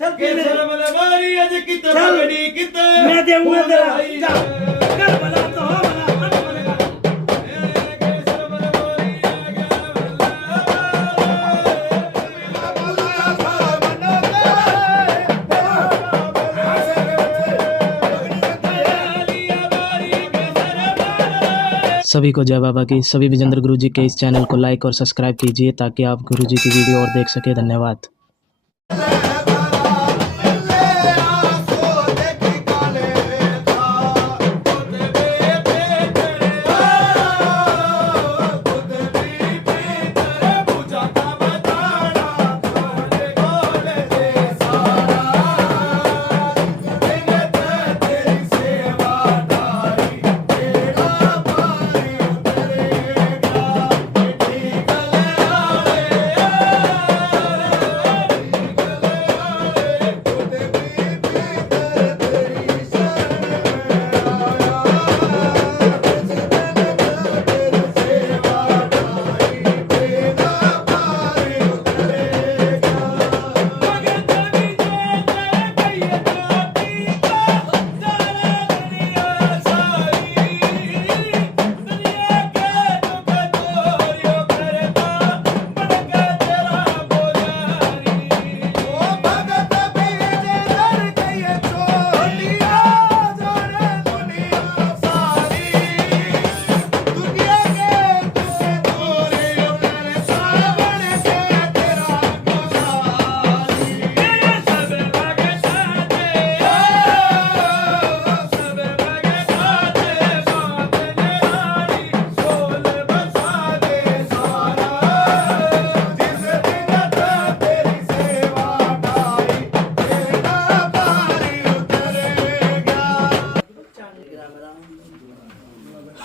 चल केसर मलबारी आज कितना चल। बड़ी कितना मैं देऊंगा तेरा भाई जा कर भला तो हो भला मत बोलेगा केसर मलबारी आ गया सभी को जय बाबा की। सभी विजेंद्र गुरु जी के इस चैनल को लाइक और सब्सक्राइब कीजिए ताकि आप गुरु जी की वीडियो और देख सके। धन्यवाद।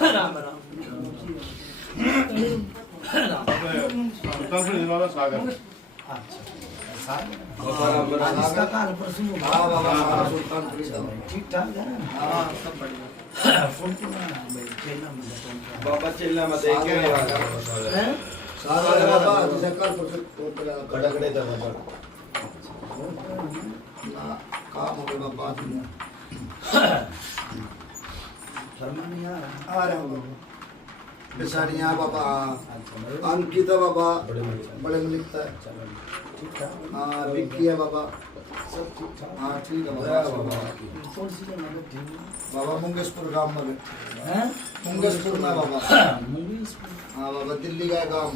राम राम इसका काल परसों ठीक ठाक है सब बढ़िया फोन तो भाई खेलना मतलब बाबा चिल्ला मत देख के हैं सारा बाबा जैसे कल परसों खड़ा खड़े था बाबा काम हो गया बाबा शर्मा नहीं आ रहा आ रहा हूँ बेचारियाँ बाबा अंकिता बाबा बड़े में लिखता है ठीक ठाक हाँ विक्की है बाबा सब ठीक ठाक हाँ ठीक है बाबा कौन सी जगह में ठीक है बाबा मुंगेशपुर गांव में हैं मुंगेशपुर में बाबा मूवीज हाँ बाबा दिल्ली का गांव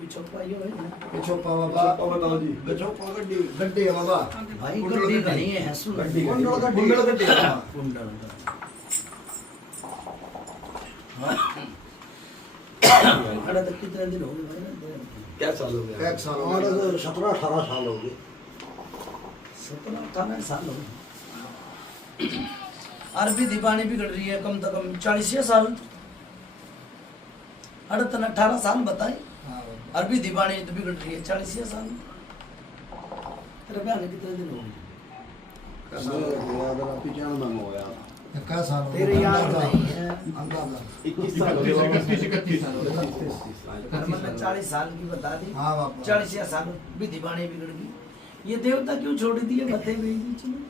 पिछोपा ये है ना पिछोपा बाबा बताओ जी पिछोपा गड्डी गड्डी है बाबा भाई गड्डी घनी है सुन कुंडल गड्डी है हाँ। कुंडल अरे तो कितने दिन हो गए भाई क्या चालू हो गया एक साल हो गया। 17-18 साल हो गए। 17-18 साल हो गए अरबी दीवानी बिगड़ रही है कम से कम 40 साल 18 साल बताए हाँ बाबा अरबी दीवानी तो बिगड़ रही है 40 साल तेरे ब्याह ने कितने दिन हो गए क्या साल हो तेरे गया? याद नहीं है अंदाजा 21 साल हो गए मतलब 40 साल की बता दी हाँ बाबा 40 साल भी दीवानी बिगड़ गई ये देवता क्यों छोड़ दिए बते हुए बीच में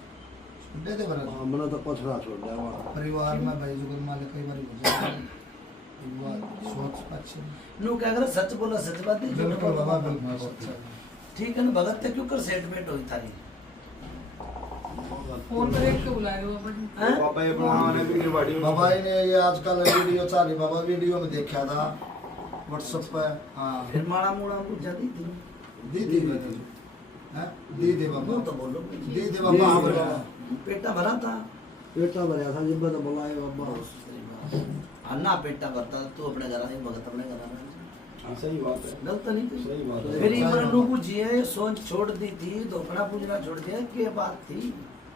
दे दे बरा हमने तो पछड़ा छोड़ दिया वहाँ। परिवार में भाई जुगल मालिक कई बार हो जाता है परिवार सोच अच्छे लोग क्या कर सच बोला सच बात है झूठ बिल्कुल बोला बाबा बात बिल्कुल है। ठीक है ना भगत ते क्यों कर सेटलमेंट हुई थारी फोन पर एक को बुलाए हो बट हैं? बाबा ये बनाने की गिरवाड़ी बाबा ने ये आजकल वीडियो चाली बाबा वीडियो में देखा था व्हाट्सएप पे हाँ फिर माड़ा मुड़ा कुछ जाती थी दीदी हैं दीदी वो बाबा तो बोलो दीदी बाबा हाँ बोला पेटा भरा था पेटा भरया था जिब्बा तो बुलाए बाबा। अन्ना पेटा भरता था, तू अपने घर आई भगत अपने घर आ हाँ सही बात है गलत नहीं थी सही बात है फिर इमर लोगों जी सोच छोड़ दी थी धोखना पूजना छोड़ दिया क्या बात थी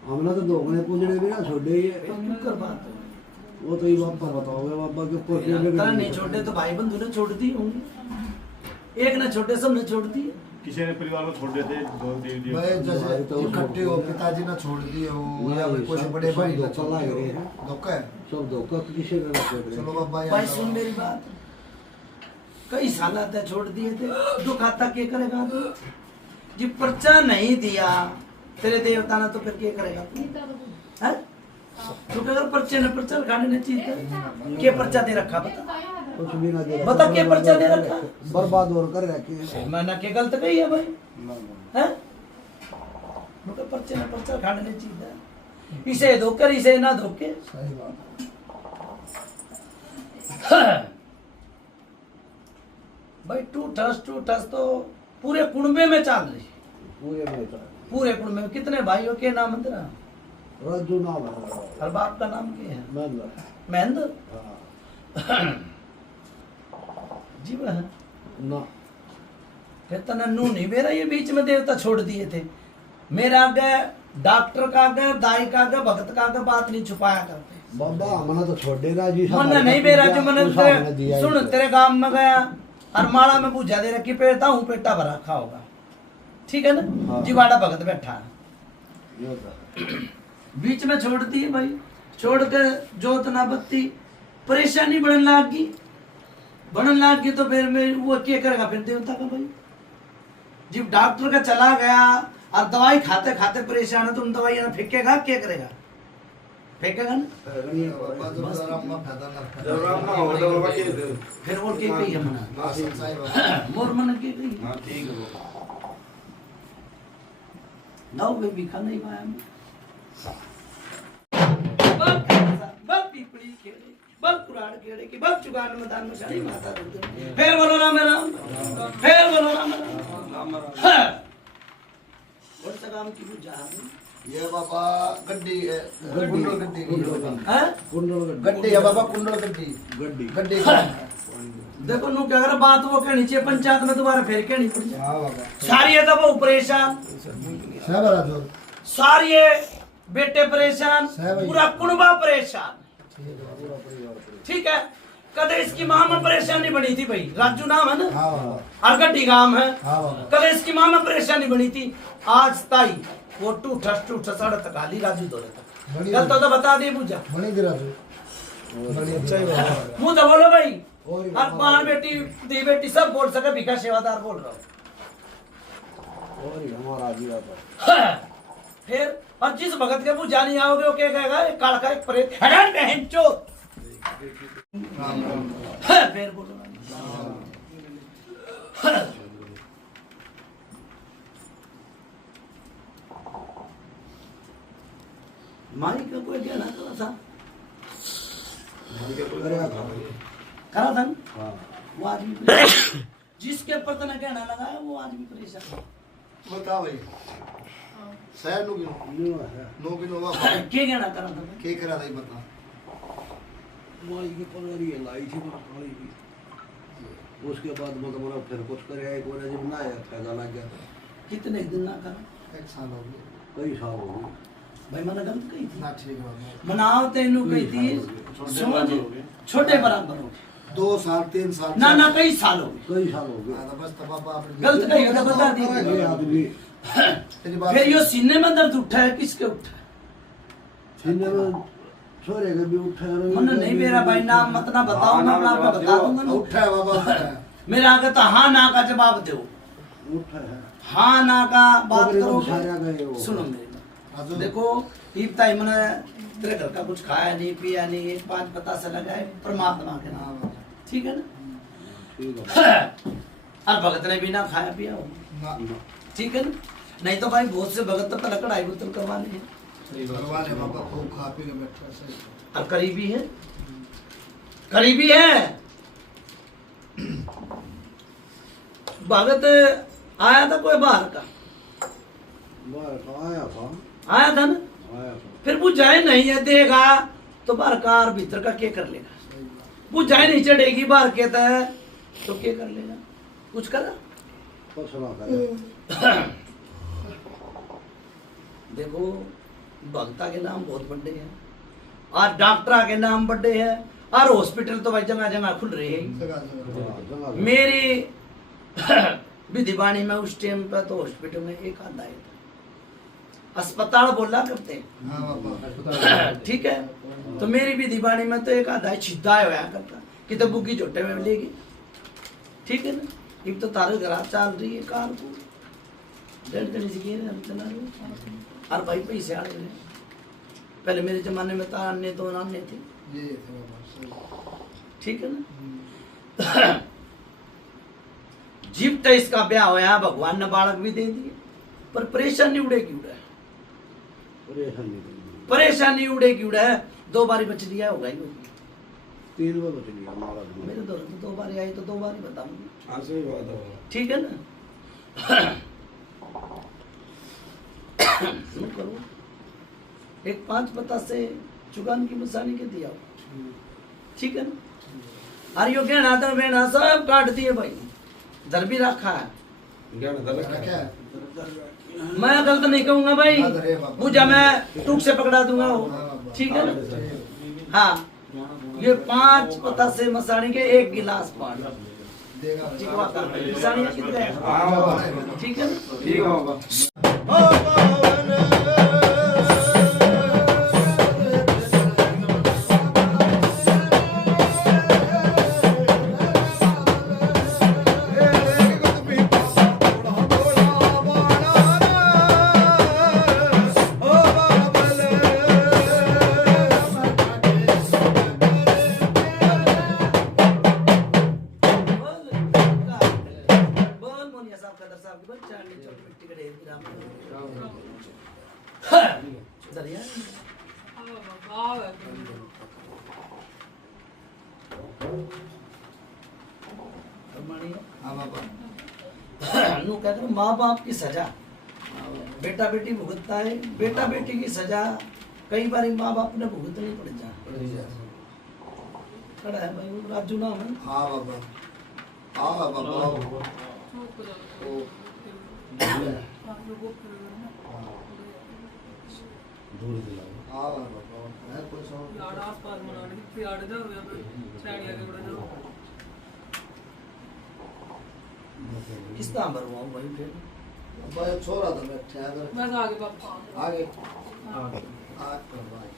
हमने तो दोगने पूजने भी ना छोड़े ही है। फिर क्यों कर बात है वो तो ही बाबा बताओगे बाबा के ऊपर फिर अंतर नहीं छोड़े तो भाई बंधु ने छोड़ दी होंगी एक ने छोटे सब ने छोड़ दिए किसी ने परिवार को छोड़ देते दो देव भाई जैसे इकट्ठे हो पिताजी ने छोड़ दिए हो या फिर कुछ बड़े भाई ने छोड़ दिए हो धोखा है सब धोखा किसी ने ना छोड़ रहे। चलो बाबा भाई सुन मेरी बात कई साल आते छोड़ दिए थे दुख आता के करेगा तू जी पर्चा नहीं दिया तेरे देवता ने तो फिर क्या करेगा हैं? तो अगर पर्चे ने पर्चा खाने ने चीज क्या पर्चा दे रखा बता कुछ भी ना दे बता क्या पर्चा दे रखा बर्बाद और कर रखे मैंने क्या गलत कही है भाई हैं? तो पर्चे ने पर्चा खाने ने चीज है इसे धोकर इसे ना धोके सही बात भाई टू ठस तो पूरे कुनबे में चल रही पूरे में था पूरे कुनबे में कितने भाइयों के नाम है तेरा राजू नाम है और बाप का नाम क्या है महेंद्र महेंद्र हाँ जी वह ना फिर तना नू नहीं मेरा ये बीच में देवता छोड़ दिए थे मेरा आगे डॉक्टर का आगे दाई का आगे भगत का आगे बात नहीं छुपाया करते बाबा हमने तो छोड़ देना जी मन नहीं मेरा जो मैंने सुन तेरे गांव में गया और माला में पूजा दे रखी पेटा हूँ पेटा भरा रखा होगा ठीक है ना हाँ। जीवाड़ा भगत बैठा है ये तो बीच में छोड़ दी भाई छोड़ के जोत ना बत्ती परेशानी बढ़ने लाग गई तो फिर मैं वो क्या करेगा फिर देवता का भाई जब डॉक्टर का चला गया और दवाई खाते खाते परेशान है तुम दवाई ना फेंकेगा क्या करेगा फेंकेगा ना बाबा जब राम में फायदा ना जब राम ना हो तो बाबा के दे फिर और क्या कही है मना बस सही बात मोर मन क्या कही हां ठीक है नौ में भी खा नहीं पाया मैं बल पीपड़ी खेड़े बल कुराड़ खेड़े की बल चुगान मैदान में सारी माता दूध फिर बोलो राम राम फिर बोलो राम राम और सगाम की पूजा है ये बाबा गड्डी कुंडल गड्डी हैं कुंडल गड्डी है बाबा कुंडल गड्डी गड्डी गड्डी देखो नु क्या अगर बात वो के नीचे पंचायत में दोबारा फिर के नहीं पड़ जाए हां बाबा सारी है तो वो परेशान सब राजू सारी है बेटे परेशान सब पूरा कुनबा परेशान ठीक है कदे इसकी मां में परेशानी बनी थी भाई राजू नाम है ना हां बाबा अरगड्डी गांव है हां बाबा कदे इसकी मां में परेशानी बनी थी आज ताई वो टूट साढ़े तक आली राजू दौरे तक कल तो बता दिए पूजा बनी दे राजू बड़ी अच्छा ही बाबा मुंह तो बोलो भाई और और पान बेटी दी बेटी सब बोल सके भिखा सेवादार बोल रहा हूँ और हमारा जी आता फिर और जिस भगत के पूजा नहीं आओगे वो क्या कहेगा एक काल का एक प्रेत हैरान बहन चोद राम राम फिर बोलो माई का कोई कहना करा था करेगा करा था ना? हाँ वो आदमी परेशान। जिसके ऊपर तो कहना लगा है वो आदमी परेशान है। बता भाई शहर नु न्यू है नो भी नो बाबा क्या कहना करा था भाई? के करा दई बता माई की पगड़ी लाई थी मैं काली की उसके बाद मतलब फिर कुछ करे एक बार जब ना आया फायदा लग गया कितने दिन ना करा एक साल हो गया कई साल हो गए भाई मैंने गलत कही थी ना ठीक है बाबा मनाओ तेनू कही थी समझ छोटे बराबर हो गए 2 साल 3 साल ना ना कई साल हो गए कई साल हो गए हाँ, तो बस तो बाबा आपने गलत कही होता बता दी ये आदमी तेरी बात फिर यो सीने में दर्द उठा है किसके उठा है सीने में छोरे के भी उठा है मन नहीं मेरा भाई नाम मत ना बताओ मैं अपना आपको बता दूंगा ना उठा है बाबा उठा है मेरा आगे तो हाँ ना का जवाब दो उठा है हाँ ना का बात तकरीबन सारे करोगे गए वो सुनो मेरी बात राजू देखो ईब ताई मैंने तेरे घर का कुछ खाया नहीं पिया नहीं 5 पता से लगाए परमात्मा के हाँ नाम बाबा ठीक है ना ठीक है और भगत ने भी ना खाया पिया हो ना ठीक है ना नहीं तो भाई बहुत से भगत तो पहले कढ़ाई बोतल करवाने हैं भगवान है बाबा खूब खा पी के बैठा सही और करीबी है करीबी है भगत आया था कोई बाहर का बाहर का आया था आया था ना आया था फिर वो जाए नहीं है देगा तो बाहर का और भीतर का क्या कर लेगा वो जाए नहीं चढ़ेगी बाहर कहता है तो क्या कर लेगा कुछ करा कुछ ना करे देखो भक्ता के नाम बहुत बड़े हैं और डॉक्टर के नाम बड़े हैं और हॉस्पिटल तो भाई जगह जगह खुल रहे हैं जगह जगह जगह मेरी विधिवाणी में उस टाइम पे तो हॉस्पिटल में एक आधा है अस्पताल बोला करते हैं हाँ बाबा ठीक है तो मेरी विधिवाणी में तो एक आधा छिदा होया करता कि तो बुग्गी छोटे में मिलेगी ठीक है ना एक तो तारे घर चल रही है कार को डेढ़ से गेर हम चला रहे और भाई पैसे आ रहे पहले मेरे जमाने में तार अन्य तो अन्य थे ये थे बाबा सही। ठीक है ना। जीव तो इसका ब्याह होया भगवान ने बालक भी दे दिए पर परेशानी उड़ेगी उड़ा परेशानी उड़ेगी उड़ा 2 बारी बच लिया होगा ही 3 बार बच लिया हमारा मेरे तो 2 बारी आई तो 2 बारी बताऊंगी हाँ सही बात है ठीक है ना। सुनो करो एक 5 पता से चुगान की मसानी के दिया ठीक है ना। अरे यो कहना था बेना सब काट दिए भाई दर भी रखा है ज्ञान दल क्या है? मैं गलत नहीं कहूंगा भाई अरे बाबा। पूजा मैं टूक से पकड़ा दूंगा वो ठीक है ना। हाँ ये 5 पता से मसानी के 1 गिलास पानी देगा चिकवा कर मसानियाँ कितने हैं? हाँ बाबा ठीक है ना। ठीक है बाबा बोल मोनिया साहब कदर साहब की बोल चांदी चौक मिट्टी का ढेर गिरा दरिया हाँ बाबा नू कहते हैं माँ बाप की सजा बेटा बेटी भुगतता है बेटा बेटी की सजा कई बार माँ बाप ने भुगतनी पड़ जा खड़ा है भाई वो राजू नाम है हाँ बाबा हाँ बाबा ओ हाँ बाबा है कुछ और किस तरह भरवा भाई फिर बाबा एक छोरा था बैठे अगर मैं आगे पापा आगे आग कर भाई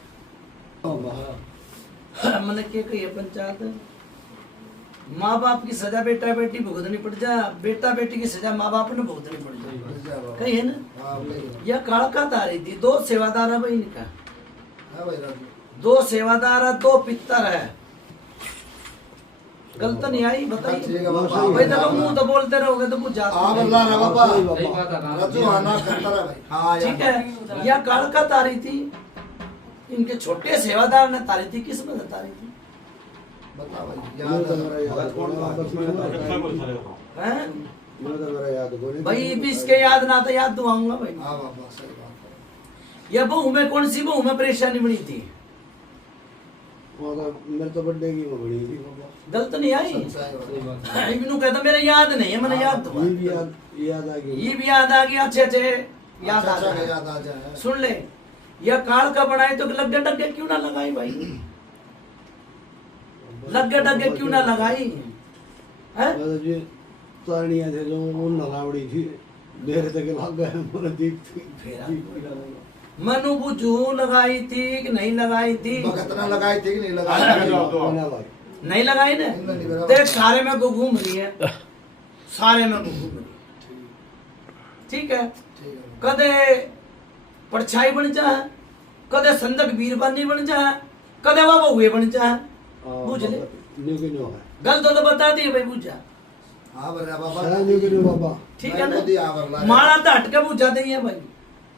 मैंने क्या कही है पंचायत माँ बाप की सजा बेटा बेटी भुगतनी पड़ जा बेटा बेटी की सजा माँ बाप ने भुगतनी पड़ जा कही है ना। हाँ भाई यह कालका तारी थी 2 सेवादार है भाई इनका है भाई राजू 2 सेवादार है 2 पित्तर है गलत नहीं आई ठीक बताइए है बाबा भाई देखो मुंह तो बोलते रहोगे तो कुछ जाता हाँ नहीं। बल्ला रे बाबा राजू आना करता रहा भाई हाँ ठीक है यह कालका तारी थी इनके छोटे सेवादार ने तारी थी किसमें से तारी थी बता भाई याद है अच्छा बोल सारे हैं याद भाई भी इसके याद ना तो याद दुआऊंगा भाई हाँ बाबा सही बात है यह बहू में कौन सी बहू में परेशानी बनी थी मेरे तो बर्थडे की वो बड़ी थी बाबा गलत नहीं आई सही बात है इबनू कहता मेरे याद नहीं है मैंने याद दुआ ये भी याद आ गई ये भी याद आ गया अच्छे अच्छे याद आ अच्छा गया याद आ जाए सुन ले यह काल का बनाए तो लग्गे डग्गे क्यों ना लगाई भाई लग्गे डग्गे क्यों ना लगाई हैं मतलब जी तानियां थे जो वो नलावड़ी थी मेरे तक लग गए मेरे दीप थी मनु बुझू लगाई थी कि नहीं लगाई थी भगत ना लगाई थी कि नहीं अच्छा, लगाई जवाब दो आप। नहीं लगाई ना नहीं बराबर। देख सारे में को घूम रही है सारे में को घूम रही है ठीक है ठीक है कदे परछाई बन जा कदे संदक वीर बनी बन जा कदे बाबा हुए बन जा बुझ ले न्यू के न्यू है गलत हो तो बता दिए भाई बुझा हाँ बरा बाबा न्यू के न्यू बाबा ठीक है मैं खुद ही आवर ना ला माला तो हट के बुझा देंगे भाई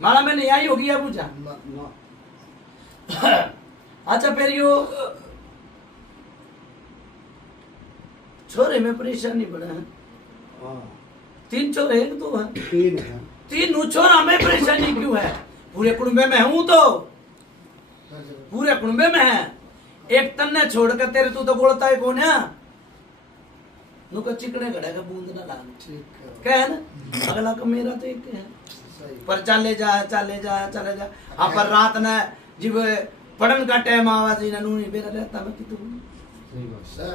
माला में नहीं आई होगी या बुझा ना ना अच्छा फिर यो छोरे में परेशानी बना है हाँ 3 छोरे एक तो है 3 है 3 छोरा में परेशानी क्यों है पूरे कुंबे में हूं तो पूरे कुंबे में है एक तन्ने छोड़ कर तेरे तू तो बोलता है कौन है नुका चिकने घड़ा का बूंद ना लाग ठीक है क्या है ना अगला का मेरा तो एक है सही पर चले जा पर रात न जब पढ़न का टाइम आवाज ना नूनी बेरा रहता मैं कि तू सर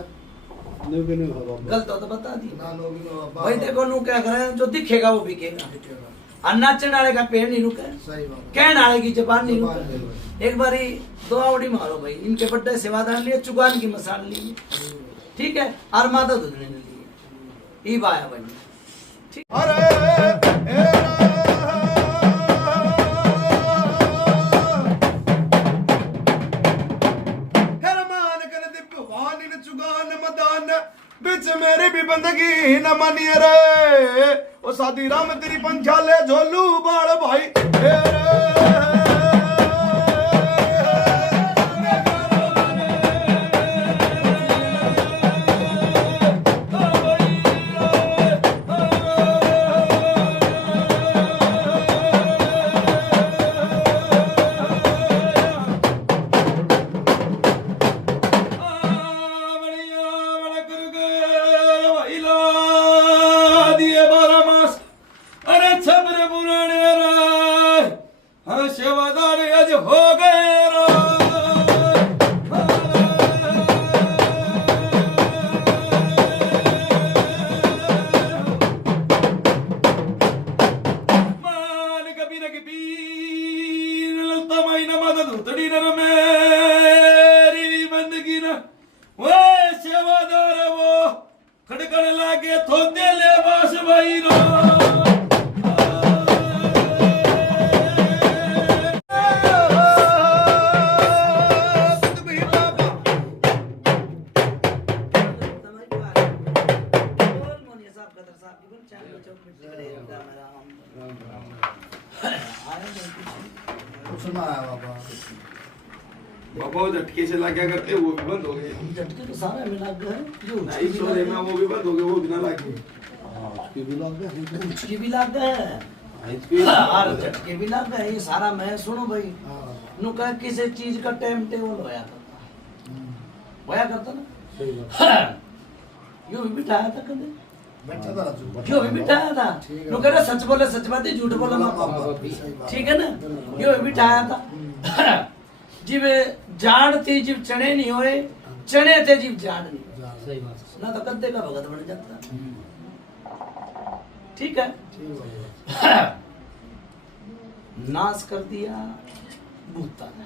न्यू के न्यू है बाबा गलत हो तो बता दी ना लोगी नो बाबा भाई देखो नू क्या करे जो दिखेगा वो बिकेगा ठीक है और नाचने वाले का पेड़ नहीं रुका सही बात है कहने वाले की जबान नहीं जबान रुका नहीं रुका। एक बारी 2 आवड़ी मारो भाई इनके बड्डे सेवादार लिए चुगान की मसाल ली ठीक है और माता दुधने लिए ई बाया भाई ठीक अरे मानिए रे ओ सादी राम तेरी पंचाले झोलू बाल भाई खड़कड़ लागे थोड़े ले बस भाई रो बाबा वो झटके से लग गया करते वो भी बंद हो गए झटके तो सारा में लग गए जो नहीं सोने में वो भी बंद हो गए वो बिना लगे उसकी भी लग गए उसकी भी लग गए और झटके भी लग गए ये सारा मैं सुनो भाई नु कह किसी चीज का टाइम टेबल होया करता ना सही बात यो भी बिठाया था कदे बैठा था राजू यो भी बिठाया था नु कह सच बोले सच बात झूठ बोले ना ठीक है ना यो भी बिठाया था जिब जाड़ थी जिब चने नहीं होए चने थे जिब जाड़ नहीं सही बात ना तो कद्दे का भगत बन जाता ठीक है नाश कर दिया भूता ने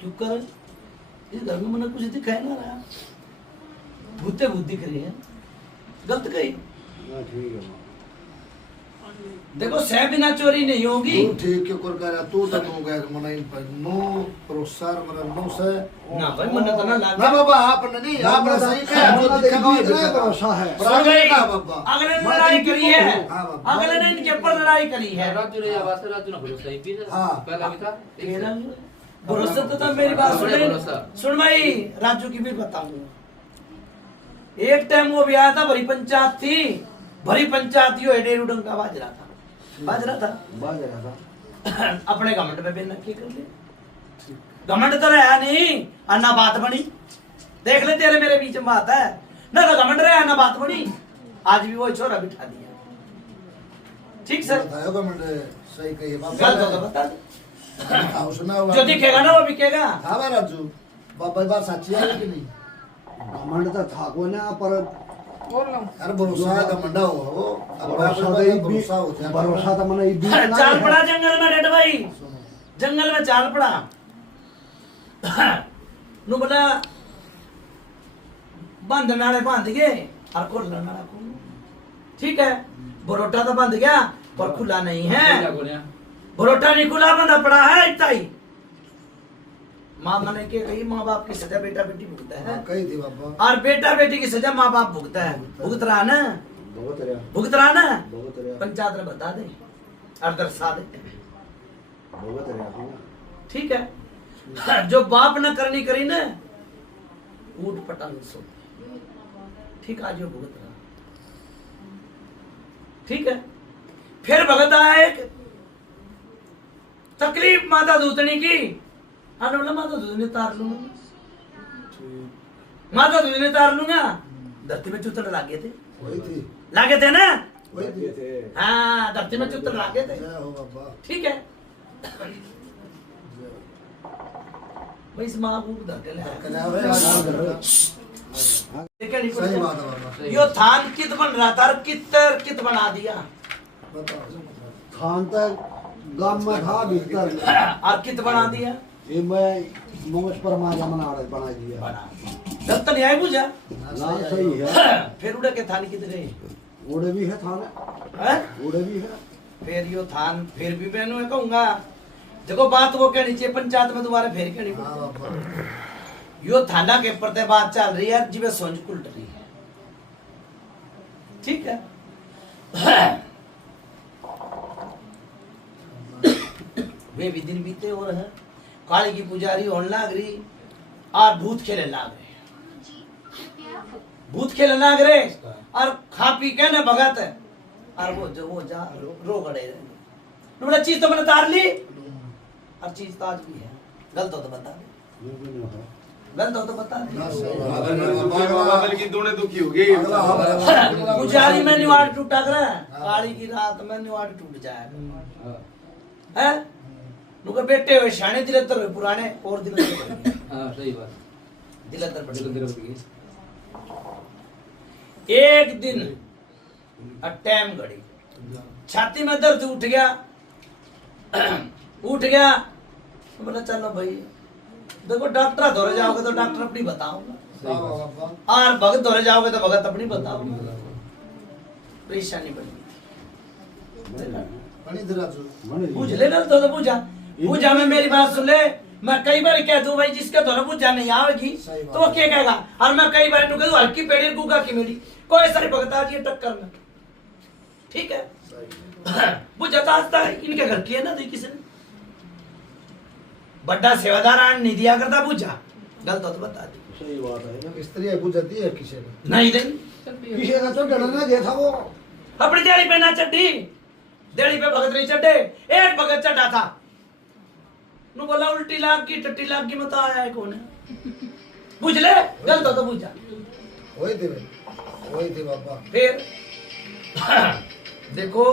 क्यों कर इस घर में मैंने कुछ दिखाई ना रहा भूते भूत दिख रही है गलत कही ठीक है देखो सह बिना चोरी नहीं होगी तू ठीक क्यों कर करा तू तो नो गया मना इन पर नो प्रोत्साहन मना नो से ना भाई मन तो ना ना लागे बाबा आपने नहीं आपने सही कहा जो दिखा इतना भरोसा है सुन गई ना बाबा अगले ने लड़ाई करी है हाँ बाबा। अगले ने इनके ऊपर लड़ाई करी है राजू ने आवाज से राजू ने भरोसा ही भी हाँ। पहला भी था तेरा भरोसा तो था मेरी बात बड़े सुन भरोसा। सुन भाई राजू की भी बताऊंगा एक टाइम वो भी आया था भरी पंचायत थी भरी पंचायत यो हेडे रुडंग का बाज रहा था बाज रहा था अपने घमंड में बेन नक्की कर ले घमंड तो रहा नहीं अन्ना बात बनी देख ले तेरे मेरे बीच में बात है ना तो घमंड रहा ना बात बनी आज भी वो छोरा बिठा दिया ठीक सर बताया तो मैंने सही कही बाबा गलत हो तो बता दे आओ सुना जो दिखेगा ना वो बिकेगा हाँ भाई राजू बाबा ये बात सच्ची है कि नहीं घमंड तो था को ना पर यार भरोसा का मंडा हो वो अब भरोसा बाबा तो का भरोसा हो जाए भरोसा तो मैंने इदी चाल पड़ा जंगल में रेड भाई जंगल में चाल पड़ा नु बोला बंद नाले बांध गए और खोल नाला खोल ठीक है बरोटा तो बंद गया पर खुला नहीं है बरोटा नहीं खुला बंदा पड़ा है इतना ही माँ मने के कही माँ बाप की सजा बेटा बेटी भुगता है कही थी बाबा और बेटा बेटी की सजा माँ बाप भुगता है भुगत रहा ना बहुत रहा भुगत रहा ना बहुत रहा पंचायत ने बता दे और दर्शा दे बहुत रहा ठीक है जो बाप न करनी करी ना ऊट पटांग सो ठीक आज वो भुगत रहा ठीक है फिर भगत आया एक तकलीफ माता दूतनी की आने बोला माता दूतनी तार लूंगा माता दूतनी तार लूंगा धरती में चुतर लागे थे वही थी लागे थे ना वही थी हाँ धरती में चुतर लागे थे जय हो बाबा ठीक है भाई इस महाबूब धरते ले आया। कला है राजू क्या नहीं सही पड़ता? बात है बाबा यो थान कित बन रहा था और कित बना दिया बताओ खान तक गांव में था भीतर और कित बना दिया ये मैं नोच पर माजा बना दिया बना जब तक न्याय बुझा ना सही है फिर उड़े के थान कित गए उड़े भी है थाने हैं? उड़े भी है फिर यो थान फिर भी मैं नु कहूंगा देखो बात वो कहनी चाहिए पंचायत में दोबारा फिर कहनी हाँ पड़ती बाबा यो थाना के प्रति बात चल रही है जिवे सोच उल्ट रही है ठीक है। वे भी दिन बीते और है काली की पुजारी होने लाग रही और भूत खेले लाग रहे, भूत खेले लाग रहे और खा पी के ना भगत है और वो जा रो गड़े बोला चीज तो मैंने तार ली और चीज तो आज भी है, गलत हो तो बता दे, गलत हो तो बता दे। बल्कि दोनों दुखी हो गई। पुजारी में निवाड़ टूटा कर काली की रात में निवाड़ टूट जाएगा है नुका बेटे हुए शाने दिलतर हुए पुराने और दिलतर हाँ सही बात। दिलतर पड़ दिल गए। दिल एक दिन टाइम घड़ी छाती में दर्द उठ गया उठ गया तो बोला चलो भाई देखो डॉक्टर धोरे जाओगे तो डॉक्टर अपनी बताओगे और भगत धोरे जाओगे तो भगत अपनी बताओगे। परेशानी बड़ी पूछ ले ना तो पूछा पूछा में मेरी बात सुन ले, मैं कई बार कह दूं भाई जिसके द्वारा पूछा नहीं आवेगी तो वो क्या कहेगा, और मैं कई बार कह दूं हल्की पेड़ी गुगा की मेरी कोई सारी भगता जी टक्कर में, ठीक है। पूछा तो आता है इनके घर की है ना किसी ने बड़ा सेवादार आन नहीं दिया करता, पूछा गलत हो तो बता दी। सही बात है ना। स्त्री बुझती है किसी ने नहीं दे किसी ने तो डरना दिया था वो अपनी देड़ी पे ना चढ़ी, देड़ी पे भगत नहीं चढ़े, एक भगत चढ़ा था नु बोला उल्टी लाग की टट्टी लाग की मत आया है कौन है बुझ ले, गलत हो तो बुझा वही थे बाबा। फिर देखो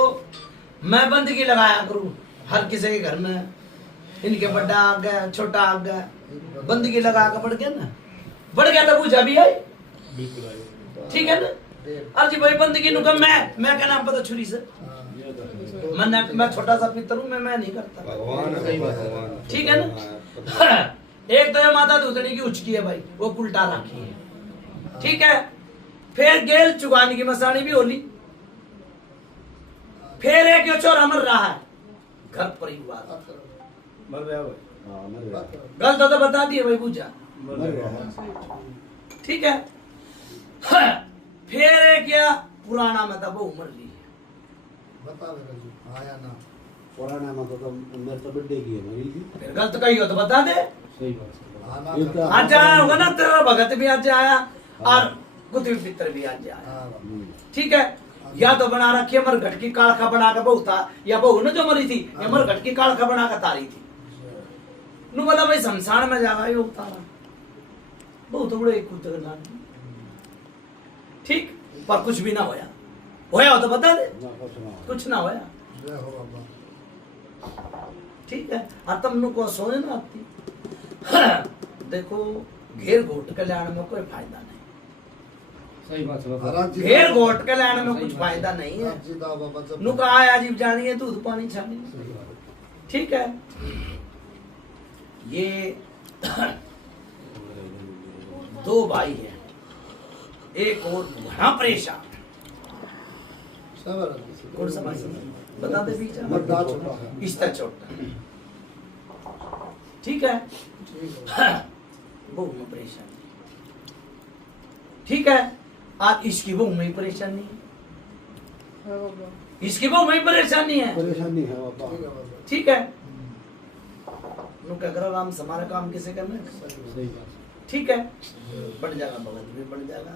मैं बंदगी लगाया करूं हर किसी के घर में, इनके बड़ा आ गया छोटा आ गया बंदगी लगा के बढ़ गया ना, बढ़ गया तो बुझा भी है, ठीक है ना। अर्जी भाई बंदगी नु मैं क्या नाम पता छुरी से मैं छोटा सा पितर हूं, मैं नहीं करता, भगवान ठीक है ना। एक तो ये माता दूधनी की उचकी है भाई वो उल्टा रखी है, ठीक है। फिर गेल चुगानी की मसानी भी होली, फिर एक ये चोर मर रहा है घर परिवार मर गया भाई। गलत हो तो बता दिए भाई पूछा, ठीक है। फिर एक या पुराना मतलब वो उम्र ली है, आया ना पुराना में तो मेरे तो बर्थडे की है मेरी थी। फिर गलत कही हो तो बता दे। सही बात आना है। आज आया होगा ना तेरा भगत भी आज आया और कुतुब पितर भी आज आया, ठीक है। या तो बना रखी है मरघट की कालखा बना के बहू था या बहू ने जो मरी थी या मरघट की कालखा बना के तारी थी नु बोला भाई शमशान में जागा ये उतारा बहुत बड़े कुत्ते का नाम, ठीक। पर कुछ भी ना होया, होया हो तो बता दे, कुछ ना होया, जय हो बाबा। ठीक है। और तुम को सोने ना आती देखो घेर घोट के लाने में कोई फायदा नहीं, सही बात है। घेर घोट के लाने में कुछ फायदा नहीं है। नुका आया जीव जानिए दूध पानी छानिए, ठीक है। ये दो भाई है, एक और घना परेशान, कौन सा भाई बता दे बीच इसका छोटा, ठीक है। वो में परेशानी, ठीक है। आज इसकी वो में परेशानी है, इसकी वो में परेशानी है, परेशानी है बाबा। ठीक है। नु क्या करो राम हमारा काम किसे करना है, सही बात। ठीक है। बढ़ जाएगा भगत भी बढ़ जाएगा,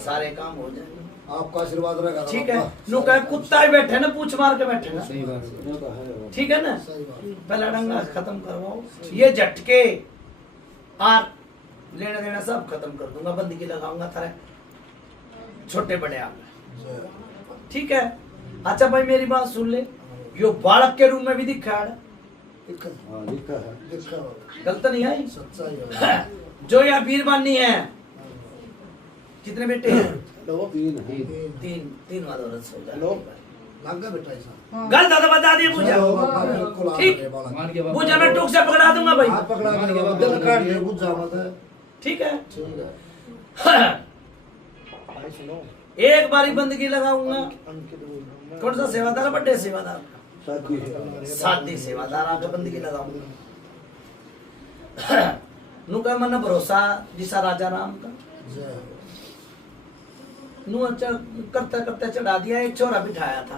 सारे काम हो जाएंगे, आपका आशीर्वाद रहेगा, ठीक है। नु क्या कुत्ता ही बैठे ना पूछ मार के बैठे ना, सही बात है। ये तो है। ठीक है ना। सही बात। पहला डंगा खत्म करवाओ, ये झटके और लेना देना सब खत्म कर दूंगा, बंदगी लगाऊंगा थारे छोटे बड़े आ गए, ठीक है। अच्छा भाई मेरी बात सुन ले, यो बालक के रूप में भी दिखा है, हाँ लिखा है। गलत नहीं आई, सच्चाई है। जो या वीरबानी है। कितने बेटे हैं? तीन है। तीन वाला औरत सो जाए, लग गया बेटा ऐसा। गलत तो बता दिए पूछा, चलो बाबा, बिल्कुल आ ठीक। गए बालक। मान के बाबा पूछा मैं टूक से पकड़ा दूंगा भाई, हाथ पकड़ा के बाबा, दिल काट के बुझ जा मत है। ठीक है। ठीक है। भाई सुनो, एक बारी बंदगी लगाऊंगा, कौन सा सेवादार, बड़े सेवादार, शादी है। सादी सेवादार आपको बंदगी लगाऊंगा। नु का मन भरोसा जिसा राजा राम का, जय नु करता करता चढ़ा दिया। एक छोरा बिठाया था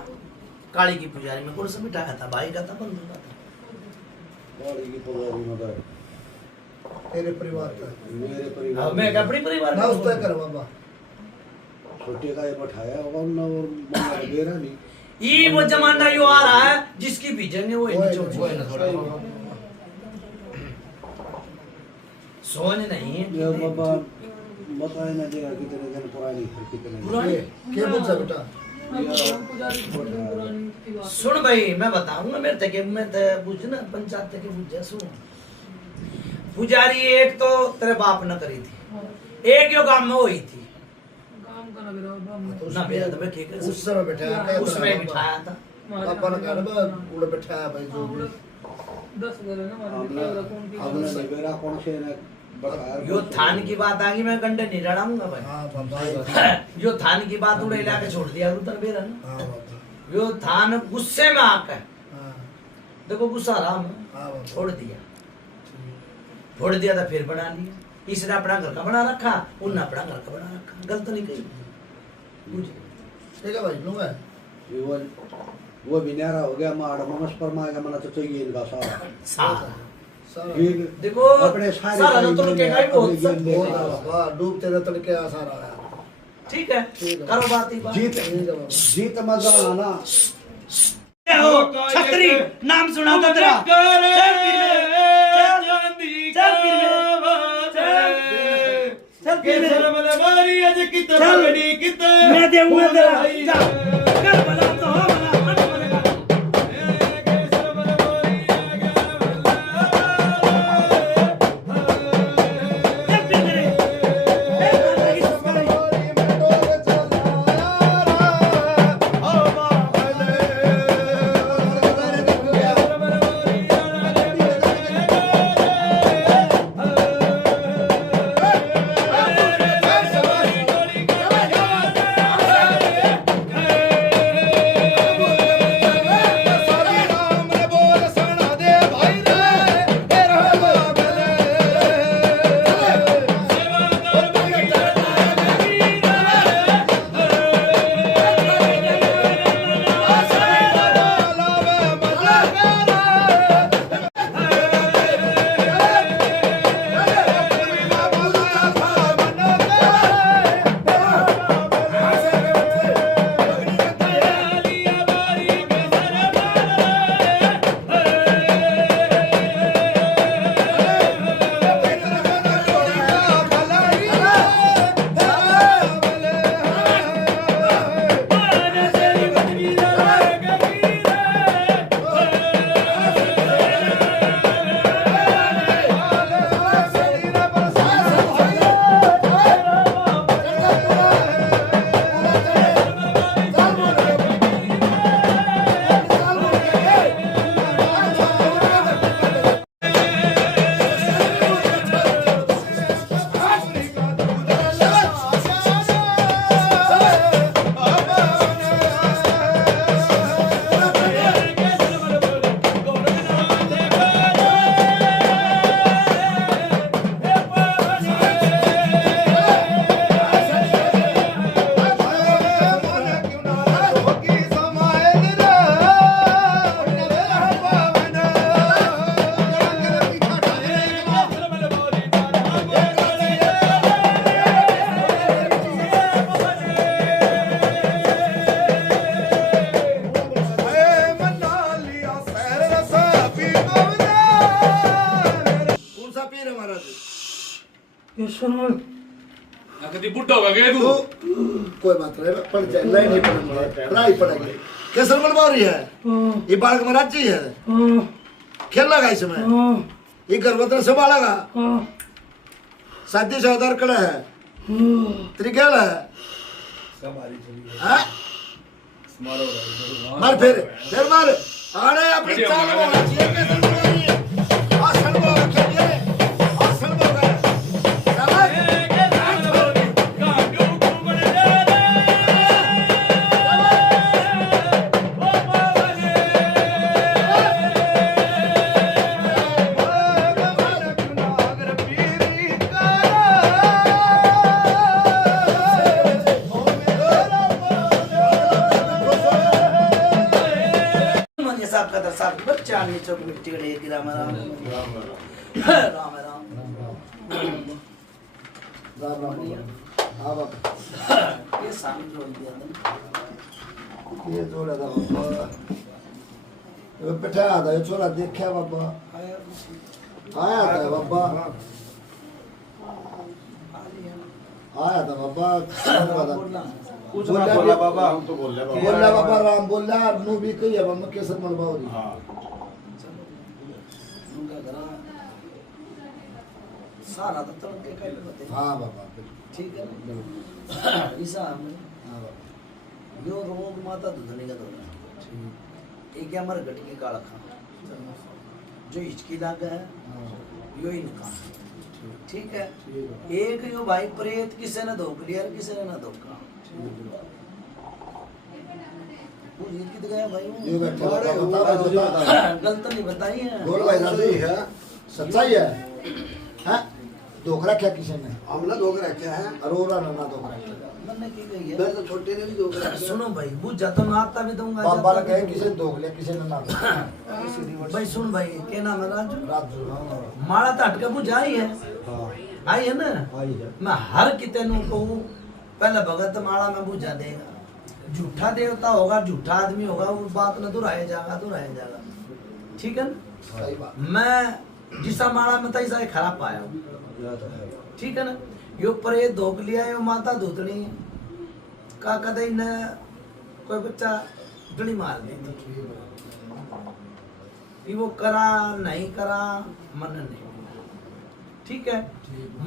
काली की पुजारी में, कौन सा बिठाया था, भाई का था बंधु का था। काली की पुजारी में गए तेरे परिवार का मेरे परिवार अब मैं अपनी परिवार ना का उसका कर बाबा छोटे का ये बैठाया और न और मार बेरा नहीं ये वो जमाना यो आ रहा है जिसकी विजन है वो वो है, इन छोड़ सोच नहीं है ये बाबा बताए ना देगा कितने दिन पुरानी है कितने पुरानी क्या बोल सा बेटा सुन भाई मैं बताऊंगा मेरे तक मैं बुझ ना पंचायत तक बुझ सुन पुजारी एक तो तेरे बाप ने करी थी, एक यो गांव में हुई थी काम का लग रहा है ना मेरा तो मैं ठीक है उस समय बैठाया उसमें बिठाया था। पापा ने कहा ना उड़े बैठाया भाई जो भी 10 घर है ना हमने हमारे कौन की हमने निबेरा कौन से ने बताया यो थान की बात आ गई, मैं गंडे नहीं लड़ाऊंगा भाई। हाँ बाबा यो थान की बात उड़े लाके छोड़ दिया उधर बेरा ना। हाँ बाबा यो थान गुस्से में आकर हाँ देखो गुस्सा रहा मैं हाँ बाबा छोड़ दिया था, फिर बना लिया। इसने अपना घर का बना रखा, उनने अपना घर का बना रखा, गलत नहीं कही। बुझ ठीक है भाई लोग है वो बिनारा हो गया मार मनस परमाएगा मना तो चाहिए इनका सारा सारा सारा फिर देखो अपने सारे सारा तो तुड़के का ही बहुत सब बहुत है बाबा डूबते रहते तड़के आसार आया ठीक है, करो बात ही बात। जीत ठीक है बाबा जीत मजा आना हो छतरी नाम सुना था तेरा, चल पीर में, चल पीर में, चल मैं देऊंगा तेरा, कर भला तो हो भला मत भलेगा। चल पीर मेरे, कभी बुढ़ा होगा क्या तो तू कोई बात नहीं पढ़ जाए नहीं नहीं पढ़ेंगे पढ़ाई पढ़ेंगे कैसे बनवा रही है ये बालक महाराज जी है खेल लगा इसमें ये गर्भवती से बालगा शादी से आधार कड़ा है त्रिकेल है हाँ? मार फिर मार आने अपनी चाल बोला चाहिए कैसे बोला रही है आसन बोला खेलिए आसन बोला साहब का साहब बच्चा नीचे मिट्टी गड़े गिरा राम राम राम राम हाँ बाबा ये सामने जोड़ दिया था ये जोड़ा था बाबा ये बैठा था ये छोरा देखा बाबा आया था बाबा आया था बाबा कुछ ना बोला बाबा हम तो बोल रहे बोला बाबा राम बोला नु भी कही है बाबा केसर मनबावरी हाँ उनका घरा सारा तो तड़के का ही बते हाँ बाबा ठीक है ऐसा हमें हाँ बाबा यो रोग माता धुधने का दौरा एक है हमारे गटकी काला खा जो हिचकी लागा है यो ही नुका ठीक है एक यो भाई प्रेत किसे ने धोख लिया और किसे ने ना धोखा वो ये किधर गया भाई वो? ये बैठा बाबा बता गलत नहीं बताई है बोल भाई सही है सच्चाई है हैं धोखा क्या किसी ने हमने धोख रखे हैं अरोरा ना धोखा मैंने की गई है मैं तो छोटे ने भी धोख रखे सुनो भाई बुझा तो नाता भी दूंगा बाबा जाता ने कहे भी किसी ने धोख लिया किसी ने ना दूंगा। भाई सुन भाई क्या नाम है राजू राजू माड़ा तो हटका बुझा ही है हाँ आई है ना आई है मैं हर किते नु कहूँ पहले भगत माड़ा में बुझा देगा झूठा देवता होगा झूठा आदमी होगा वो बात न दोहराया जाएगा ठीक है ना सही बात मैं जिसा माड़ा में तैसा ही खराब पाया हूँ ठीक है ना यो प्रेत धोख लिया यो माता धूतनी का कदई न कोई बच्चा डली मार देती वो करा नहीं करा मन नहीं ठीक है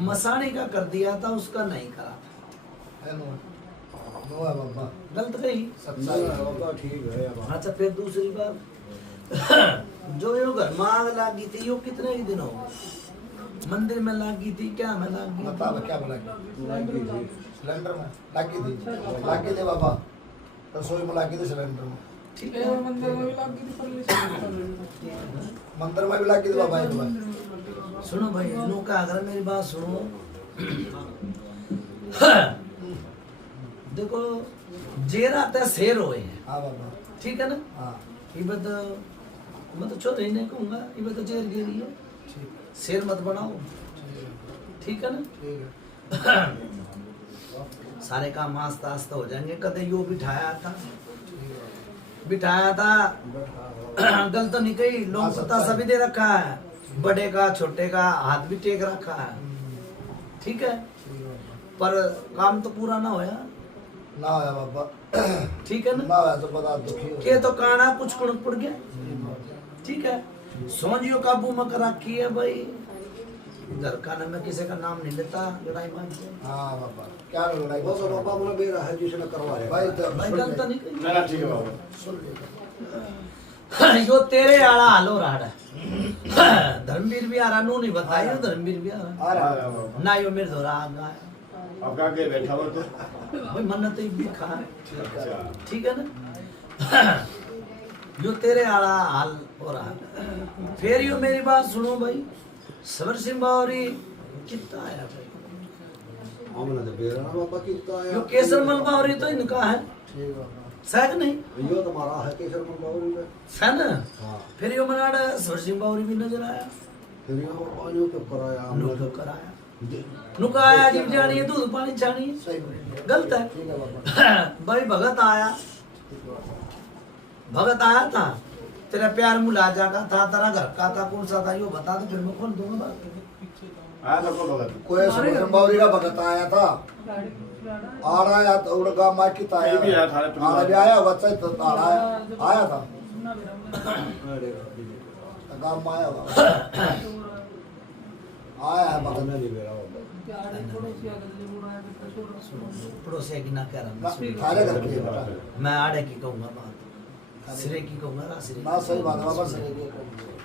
मसानी का कर दिया था उसका नहीं करा है नो नो है बाबा गलत कही सच्चाई है बाबा ठीक है अब अच्छा फिर दूसरी बार जो यो घर में आग लगी थी यो कितने ही दिन हो गए मंदिर में लगी थी क्या में लगी बता क्या बोला लागी थी सिलेंडर में लागी थी लागी दे बाबा रसोई में लागी दे सिलेंडर में ठीक ये है मंदिर में भी लगी थी पल्ली से मंदिर में भी लागी दे बाबा एक बार सुनो भाई इन्हों का अगर मेरी बात सुनो देखो जेरा ते शेर होए हैं हाँ बाबा ठीक है ना हाँ ये बत मैं तो छोड़ ही नहीं कहूँगा ये बत जेर गिरी है शेर मत बनाओ ठीक है ना ठीक है सारे काम आस्ता आस्ता हो जाएंगे कदे यो बिठाया था गलत तो नहीं कही लोग पता सभी दे रखा है बड़े का छोटे का हाथ भी टेक रखा है ठीक है पर काम तो पूरा ना होया ना है बाबा ठीक है ना ना है तो बता दुखी हो के तो काना कुछ कुणक पड़ गया ठीक है सोजियो काबू में कर रखी है भाई घर का ना मैं किसी का नाम नहीं लेता लड़ाई मार के हाँ बाबा क्या लड़ाई वो तो बाबा मुझे बेरा है जिसने करवाया भाई तो भाई सुन गलत ले। नहीं कही चला ठीक है बाबा यो तेरे आला हालो रहा धर्मवीर भी आ रहा नू नहीं बताया धर्मवीर भी आ रहा आ रहा है बाबा ना यो मेरे धोरा आ गया अब का के बैठा हुआ तो भाई मन्नत ही भी खा अच्छा ठीक है ना यो तेरे आला हाल हो रहा फिर यो मेरी बात सुनो भाई सबर सिंह बावरी कितना आया भाई हमने तो बेरा ना बाबा कितना आया यो केसर मल बावरी तो इनका है ठीक बाबा शायद नहीं यो तुम्हारा है केसर मन बाबू में है ना हाँ फिर यो मनाड़ा सबर सिंह बावरी भी नजर आया फिर यो पानी पे कराया नुक हमने कराया नुका आया जीव जानी है दूध पानी छानी है सही बोले गलत है ठीक है बाबा भाई भगत आया था तेरा प्यार मुलाजा का था तेरा घर का था कौन सा था यो बता दो फिर मैं खोल दूंगा बात आया तो को भगत कोई सुमन बावरी का भगत आया था आ रहा है तो उड़गा मार की ताया ये भी आया था, आ भी आया बच्चा तो आया था गांव में आया होगा आया है भगत हमने नहीं बेरा बाबा पड़ोसिया की ना कह रहा थारे घर की है बेटा मैं आड़े की कहूंगा बात सिरे की कहूंगा ना सिरे ना सही बात है बाबा सही है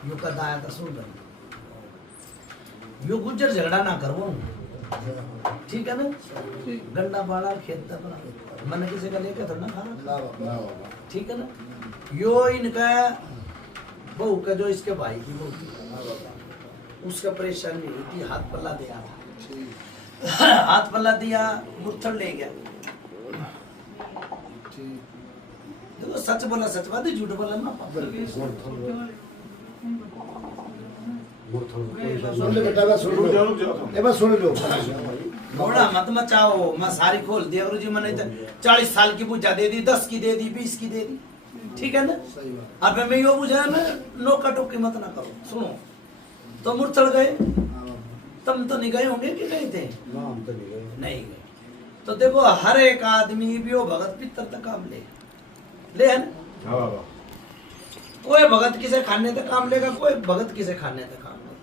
यो कद आया था सुन भाई यो गुजर झगड़ा ना करवो ठीक है ना गन्ना बाड़ा खेत दा बड़ा मैंने किसी का लेके थोड़ा ना खाना ना बाबा ना बाबा ठीक है ना यो इनका बहू का जो इसके भाई की बहू थी उसका परेशानी हुई थी हाथ पल्ला दिया था हाथ पल्ला दिया गुत्थड़ ले गया देखो सच बोला सच बात है, झूठ बोला ना पाप। सुन लो बेटा, बस सुन लो, ये बस सुन लो। घोड़ा मत मचाओ, मैं सारी खोल दिया गुरु जी। मैंने 40 साल की पूजा दे दी, 10 की दे दी, 20 की दे दी, ठीक है ना। सही बात। अब मैं यो बुझा मैं नोका टोकी मत ना करो। सुनो तो मुरछड़ गए, तुम तो नहीं गए होंगे कि गए थे? नाम तो नहीं गए। नहीं गए। तो देखो हर एक आदमी भी वो भगत पितर तक काम ले है ना। कोई भगत किसे खाने तक काम लेगा, कोई भगत किसे खाने तक काम लेगा।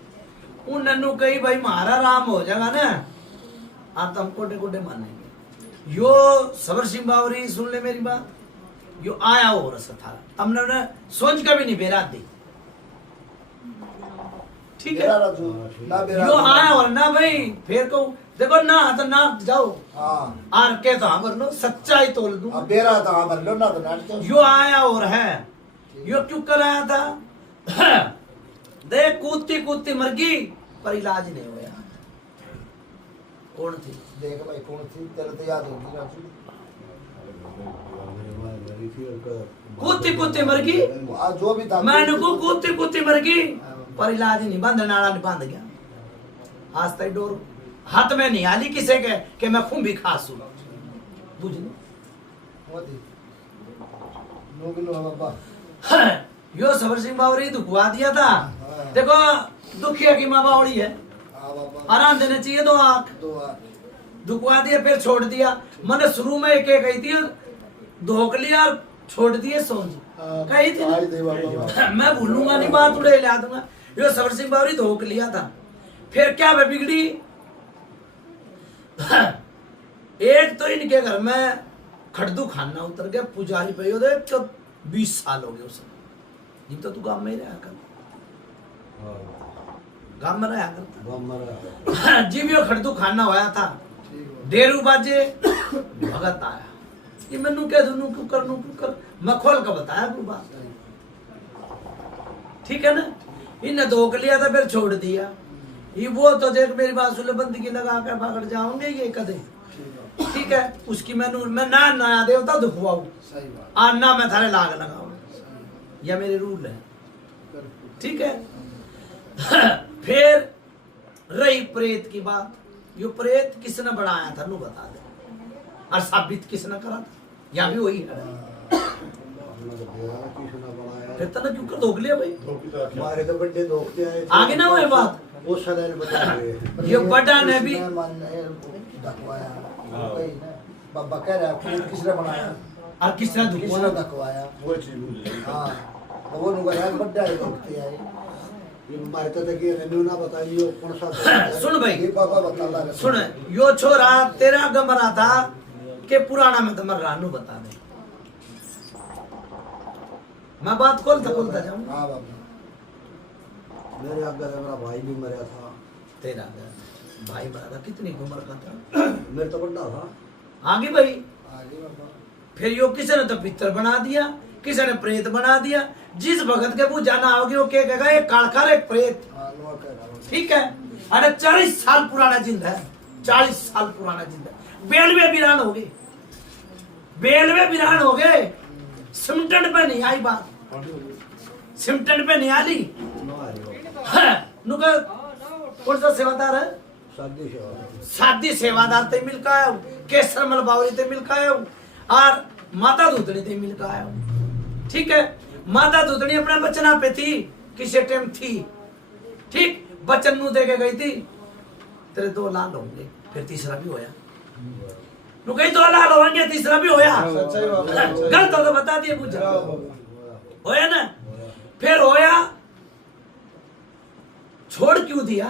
उन नन्नू कही भाई हमारा राम हो जाएगा ना, आप तो हम कोटे कोटे मानेंगे। यो सबर सिंह बावरी सुन ले मेरी बात, यो आया हो रस था, हमने ना सोच का भी नहीं बेरा दी, ठीक है। यो आया और ना भाई फिर को देखो ना तो ना जाओ हाँ आर के तो हाँ लो, सच्चाई तोल दूं। अब बेरा तो हाँ भर लो ना, तो नाट तो यो आया और है, यो क्यों कर आया था? देख कूदती कूदती मर गई पर इलाज नहीं हुआ। कौन थी? देख भाई कौन थी, तेरे तो याद होगी ना। कूदती कूदती मर गई, आज जो भी था मैंने को कूदती कूदती मर गई पर इलाज नहीं, बंद नाड़ा नहीं बांध गया। आज तक डोर हाथ में नहीं आली किसे के मैं खून भी खासू, बुझ लो। नो किलो है बाबा। यो सबर सिंह बावरी दुखवा दिया था। देखो दुखिया की माँ बावड़ी है, हाँ बाबा, आराम देना चाहिए। दो आंख दो दुखवा दिया फिर छोड़ दिया। मैंने शुरू में एक गई थी धोख लिया और छोड़ दिए सोच कही थी आज दे बाबा। मैं भूलूंगा नहीं, बात उड़े ला दूंगा। यो सबर सिंह बावरी धोख लिया था, फिर क्या वे बिगड़ी। एक तो इनके घर में खड़दू खाना उतर गया, पुजारी पे 20 साल हो गए उसे। जिन तो तू गांव में ही रहा कर, गांव में रहा करता जीव यो खड़दू खाना होया था। डेरू बाजे भगत आया, ये मैनू कह दू नू क्यों कर मैं खोल कर बताया गुरु बात, ठीक है ना। इन्हें धोख लिया था फिर छोड़ दिया। ये वो तो देख मेरी बात सुन, बंदगी लगा कर पकड़ जाओगे ये कदे, ठीक है। उसकी मैं ना नया देवता दुखवाऊ सही बात। और ना मैं थारे लाग लगाऊ, यह मेरे रूल है, ठीक है। फिर रही प्रेत की बात, यो प्रेत किसने बनाया था नू बता दे, और साबित किसने करा था, या भी वही है। फिर तो ना क्यों कर धोख लिया भाई, हमारे तो बड़े दोखते आए आगे ना वो बात। वो सलाइन बता रहे ये बड़ा ने भी धकवाया बाबा कह रहा है किसने बनाया, और किसने किसने धुकवाया। धकवाया। वो चीज हाँ तो वो नुका यार बड्डा है धोखते आए। ये हमारे तो देखिए रेन्यू ना बताइए कौन सा सुन भाई, ये बाबा बता रहा सुन, यो छोरा तेरा गमरा था कि पुराना में तो मर रहा, नू बता दे। मैं बात खोलता जाऊँ। हाँ बाबा, मेरे आगे मेरा भाई भी मरा था। तेरा भाई मरा था, कितनी उम्र का था? मेरे तो बड़ा था। आगे भाई आगे बाबा। फिर यो किसी ने तो पितर बना दिया, किसी ने प्रेत बना दिया। जिस भगत के पूजा ना होगी वो क्या कहेगा, एक कालकर एक प्रेत, हाँ नुका कह रहा हूँ। ठीक है। अरे 40 साल पुराना जिंद है, 40 साल पुराना जिंद है। 92 वीरान हो गए, 92 वीरान हो गए। सिमटन पे नहीं आई बात, सिमटन पे नहीं आली। नुका कौन सा सेवादार है? शादी सेवा सादी सेवादार ते मिल का आयो, केसर मल बावरी ते मिल का आयो, और माता दूतनी ते मिल का आयो, ठीक है। माता दूतनी अपने बचना पे थी, किसी टाइम थी, ठीक। बचन नु दे के गई थी, तेरे 2 लाल होंगे, फिर तीसरा भी होया। नु कही 2 लाल होंगे, तीसरा भी होया। गलत हो तो बता दिए, पूछ होया ना। फिर होया, छोड़ क्यों दिया?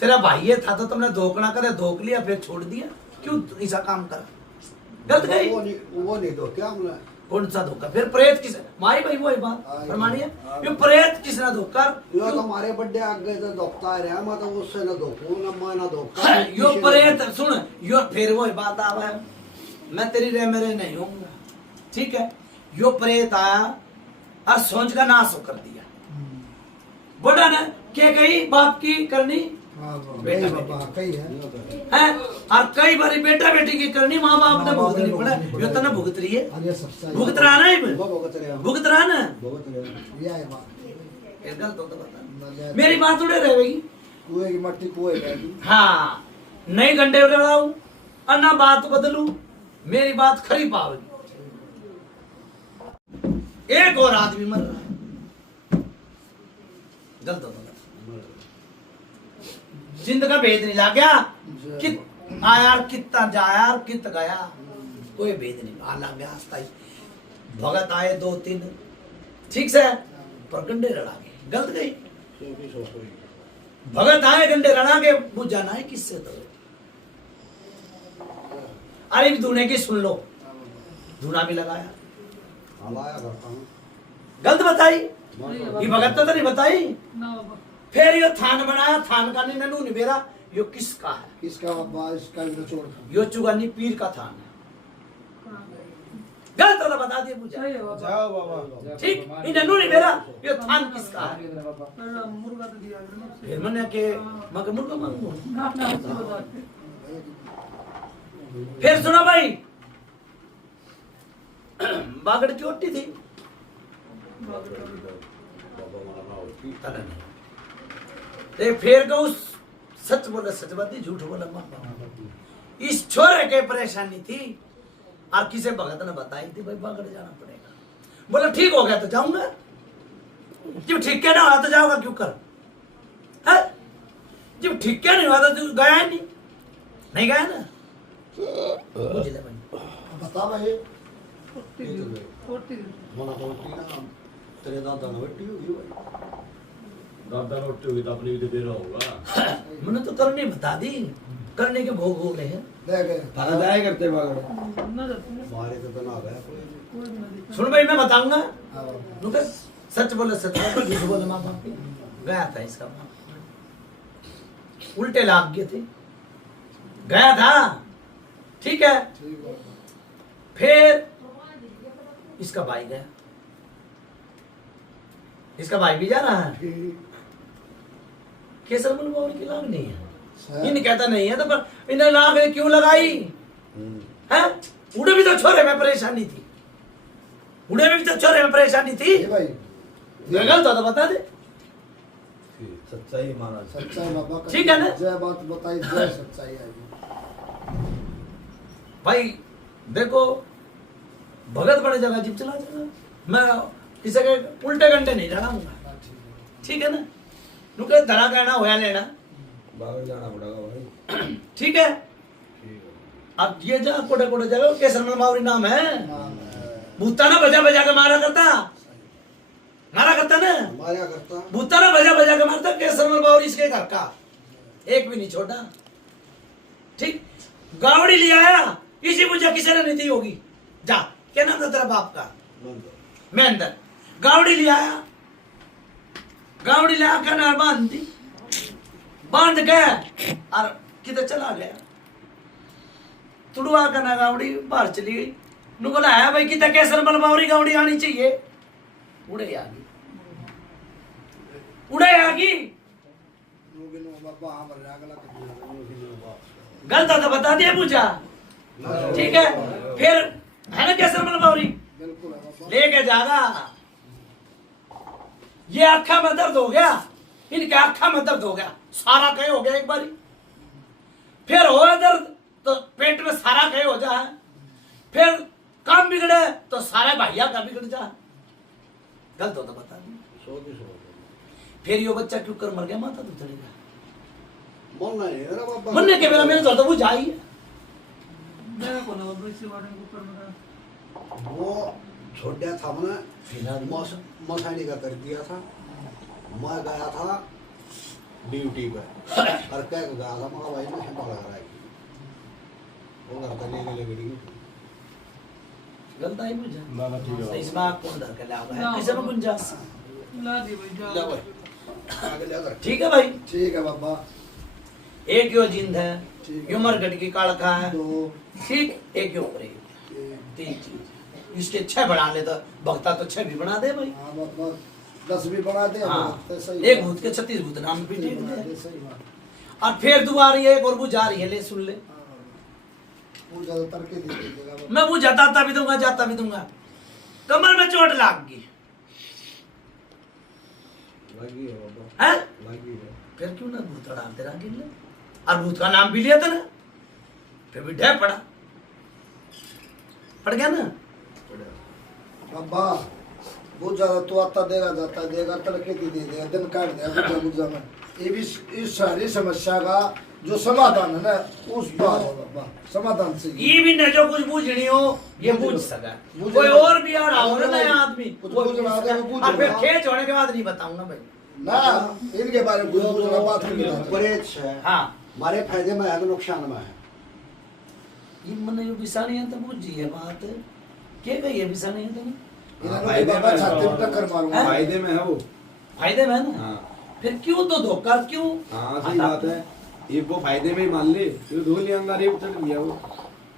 तेरा भाई ये था तो तुमने धोखना करे, धोख लिया फिर छोड़ दिया, क्यों ऐसा काम कर? गलत गई। वो नहीं तो क्या हमने कौन सा धोखा? फिर प्रेत किस माई भाई वही बात प्रमाणिए, ये प्रेत किसने धोखा? यो तो हमारे बड़े आगे तो धोखता रहा, मैं तो उससे ना धोखूं ना मैं ना धोखा। यो प्रेत सुन, यो फिर वही बात आवा है, मैं तेरी रे मेरे नहीं होऊंगा, ठीक है। यो प्रेत आया और सोच का नाश कर दिया। बड़ा ने क्या कही बाप की करनी, हाँ बेटा बाबा कई है हैं? और कई बारी बेटा बेटी की करनी माँ बाप ने भुगतनी पड़े, यो तो ना भुगत रही है, अरे सच्चाई भुगत रहा ना ये? भगत रे भुगत रहा ना? भगत रे ये है बात ये गलत हो तो बता, न मेरी बात उड़े रह गई। कुएं की मट्टी कुएं रहेगी हाँ, नहीं घंटे उड़ाऊ और ना बात बदलू, मेरी बात खरी पावेगी। एक और आदमी मर रहा है, गलत हो तो जिंद का भेद नहीं लाग गया, कित आया कितना जाया कित गया, कोई भेद नहीं आ लग गया। स्थाई भगत आए 2-3 ठीक से पर गंडे रड़ा गए, गलत गई। भगत आए गंडे रड़ा के बुझा ना है किससे तो, अरे भी धुने की सुन लो, धुना भी लगाया, हलाया करता हूं गलत बताई, ये भगत तो नहीं बताई। ना बाबा फिर यो थान बनाया, थान का नहीं ननू निबेरा, यो किसका है? किसका बाबा इसका भी निचोड़ था यो चुगानी पीर का थान है, गलत तो बता दिए मुझे। सही है बाबा। जाओ बाबा। ठीक, इन ननू निबेरा, यो थान किसका है? पहला मुर्गा तो दिया करो ना। फिर मैंने के मगर मुर्गा मांगू। ना ना अच्छी बात है। फिर सुना भाई, बागड़ की ओटी थी, ते फिर को सच बोला सच बात थी, झूठ बोला मत। इस छोरे के परेशानी थी और किसे भगत ने बताई थी भाई बागड़ जाना पड़ेगा, बोला ठीक हो गया तो जाऊंगा, जब ठीक क्या ना हुआ तो जाऊंगा क्यों कर है? जब ठीक क्या नहीं हुआ तो गया ही नहीं गया ना। बुझले भाई, बता भाई फोर्टी मना तो ना तेरे दादा ने बेटी होगी भाई दादा रोटी होगी तो अपनी भी दे रहा होगा। मैंने तो करनी बता दी, करने के भोग हो रहे हैं। देख दादा करते बागड़ ना जाते हैं, मारे तो ना गया कोई कोई भी ना दिखा। सुन भाई मैं बताऊंगा, हाँ बाबा नुके सच बोले सच बोले, झूठ बोले माँ बाप की। गया था इसका माँ, उल्टे लाग गए थे, गया था ठीक है। ठीक है फिर इसका भाई गया, इसका भाई भी जा रहा है, केसर मन बाबा की लाग नहीं है, इन कहता नहीं है तो पर इन्हें लाग क्यों लगाई है? उड़े भी तो छोरे में परेशानी थी, उड़े में भी तो छोरे में परेशानी थी, ये भाई गलत हो तो बता दे। सच्चाई माना सच्चाई बाबा का ठीक है ना? जय बात बताई जय सच्चाई आएगी भाई देखो, भगत बड़े जगह जीप चला जाना, मैं किसी के उल्टे घंटे नहीं चलाऊंगा, ठीक है ना? नुके धड़ा कहना होया लेना, बागड़ जाना पड़ेगा भाई ठीक है। अब ये जा कोटे कोटे जगह केसर में मावरी नाम है, भूता ना बजा बजा के मारा करता ना, मारा करता भूता ना बजा बजा के मारता, केसर में मावरी इसके घर का एक भी नहीं छोटा, ठीक। गावड़ी ले आया, इसी पूजा किसी ने नहीं दी होगी, जा क्या नाम था तेरा बाप का? महेंद्र। गावड़ी ले आया, गावड़ी ले आकर ना बांध दी, बांध के और किधर चला गया, तुड़वा का ना गावड़ी बाहर चली गई, नु बोला है भाई किधर केसर मलबावरी गावड़ी आनी चाहिए, उड़े आ गई, उड़े आ गई, बाबा हमारे अगला गलत तो बता दिया पूछा, ठीक है। फिर है ना केसर मलबावरी, बिल्कुल है बाबा लेके जागा, ये आँखा में दर्द हो गया, इनके आँखा में दर्द हो गया, सारा कहे हो गया एक बारी, फिर हो दर्द तो पेट में सारा कहे हो जाए, फिर काम बिगड़े तो सारे भैया का बिगड़ जाए, गलत हो तो बता दी। फिर यो बच्चा क्यों कर मर गया, माता तो चली गया, मरना है अरे बाबा मरने के बेला मेरे तो वो जाइए, मेरे को ना बाबा इसी बारे में ऊपर में वो छोड़ा था मैंने मसानी का कर दिया था, मैं गया था ड्यूटी पे और क्या गया था मेरा भाई ने संभाल रहा है वो करता ले गई गलत आई मुझे, ना ना ठीक है इस बात कौन डर के लागा है, किसी में गुंजाइश, ला दी भाई जा जा भाई आगे ले जा ठीक है भाई। ठीक है बाबा एक यो जिंद है, ठीक यो मरगट की कालका है, तो ठीक, एक यो ऊपर तीन चीज, इसके 6 बना ले तो भक्ता तो 6 भी बना दे भाई, हाँ बाबा 10 भी बना दे हाँ, तो सही एक भूत के 36 भूत नाम भी ठीक बना दे, दे सही बात और फिर दुआ रही है एक और बुझा रही है, ले सुन ले। वो ज्यादातर के दे देगा मैं बुझा जाता भी दूंगा, जाता भी दूंगा। कमर में चोट लाग गई लगी है बाबा, है, लगी है। फिर क्यों ना भूत डाल तेरा गिर ले, और भूत का नाम भी लिया था ना, फिर भी ढह पड़ा, पड़ गया ना। बाबा वो ज्यादा तो आता देगा, जाता देगा, तरक्की दे देगा, दिन काट देगा बुझा में। ये भी इस सारी समस्या का जो समाधान है ना, उस बात है बाबा, समाधान से ये भी न जो कुछ बूझनी हो ये बूझ सका, कोई और भी आ रहा हो ना नया आदमी, कुछ वो बूझना है तो बूझ और फिर लेना। खेच होने के बाद नहीं बताऊंगा भाई। ना इनके बारे में बुझना बात नहीं करता। परहेज है, हाँ हमारे फायदे में है तो नुकसान में है। ये मन यो बिसानी है तो बूझी है बात, के गई है बिसानी है तो इन्होंने बाबा छाती में टक्कर मारूंगा। फायदे में है वो। फायदे में है ना, हाँ फिर क्यों तो धोखा क्यों। हाँ सही बात है, ये वो फायदे में ही मान ले, ये धोली अंगारी चढ़ गया वो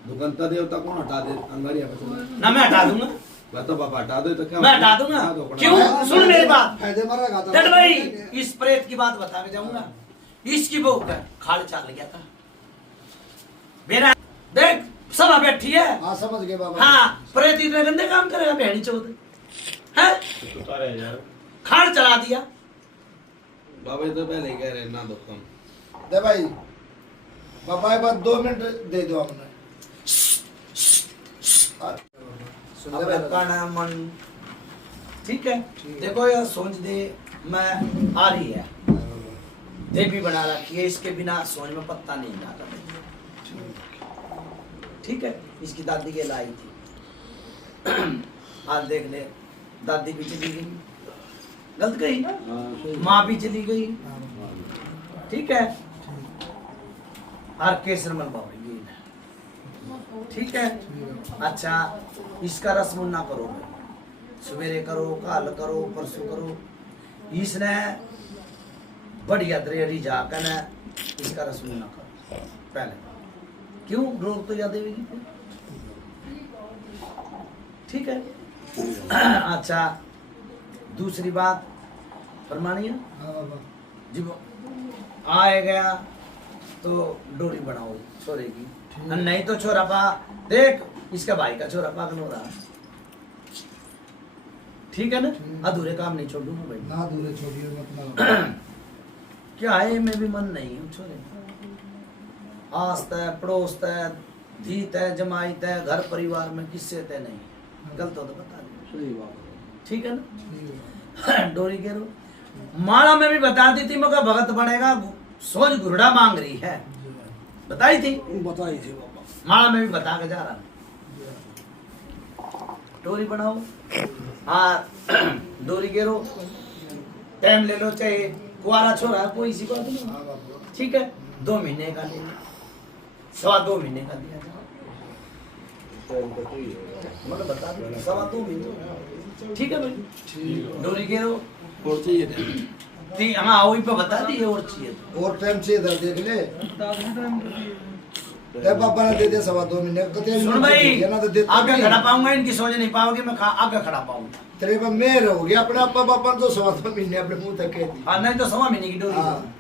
दुकानता देवता कौन हटा दे अंगारिया बचा ना, मैं हटा दूंगा, मैं तो पापा हटा दो तो क्या मैं हटा दूंगा। हाँ, तो अपना- क्यों, सुन मेरी बात फायदे में रहेगा तो डट भाई, इस प्रेत की बात बता के जाऊंगा। इसकी बहू का खाल चाल गया था मेरा, देख सभा बैठी है, हाँ समझ गए बाबा। हाँ प्रेत इतने गंदे काम करेगा बहनी चौथ है, खाल चला दिया। बाबा ये तो पहले ही कह रहे ना दो कम। दे भाई बाबा एक बार 2 मिनट दे दो हमने। सुन ले अब भाई। करना मन ठीक है, देखो यार सोच दे मैं आ रही है, देवी बना रखी है, इसके बिना सोच में पत्ता नहीं डाला। ठीक है, इसकी दादी के लाई थी, आज देख ले दादी भी चली गई, गलत गई, माँ भी चली गई, ठीक है, और केसर मन बाबा ये है। ठीक है, अच्छा इसका रस्म ना करो, सवेरे करो, काल करो, परसों करो, इसने बढ़िया दरेरी जाकर न इसका रस्म ना करो पहले, क्यों रोग तो याद देगी फिर। ठीक है, अच्छा दूसरी बात फरमानी है, हाँ बाबा। जब आए गया तो डोरी बनाओ छोरे की, नहीं तो छोरा पा देख इसका भाई का छोरा पागल हो रहा। ठीक है ना, अधूरे काम नहीं छोड़ूंगा भाई। ना दूरे छोड़िए मत ना। क्या है, मैं भी मन नहीं हूँ छोरे, आस तय पड़ोस तय धी तय जमाई तय घर परिवार में किससे तय नहीं, गलत हो तो बता दे। सही बात है। ठीक है ना, डोरी गेरो माला में भी बता दी थी, मगर भगत बनेगा सोच घुरड़ा मांग रही है, बताई थी बताई थी बाबा। माला में भी बता के जा रहा। डोरी बनाओ, हाँ डोरी गेरो, टाइम ले लो, चाहे कुआरा छोरा कोई सी बात नहीं। हाँ बाबा। ठीक है, 2 महीने का ले लो, 2.25 महीने का दिया जाओ, मतलब बता दो 2.25 महीने। ठीक है भाई, डोरी गेरो और चाहिए थे। हाँ वही पे बता दी और चाहिए तो। और टाइम से इधर देख ले। दादी टाइम ए पापा ने दे दे 2.25 महीने कते सुन भाई, ना तो देता आगे नहीं। खड़ा पाऊंगा, इनकी सोच नहीं पाओगे, मैं आगे खड़ा पाऊंगा। तेरे पे मेहर हो गया अपने आपा पापा तो 2.25 महीने अपने मुंह तक कह दी। हाँ नहीं तो 1.25 महीने की डोरी। हाँ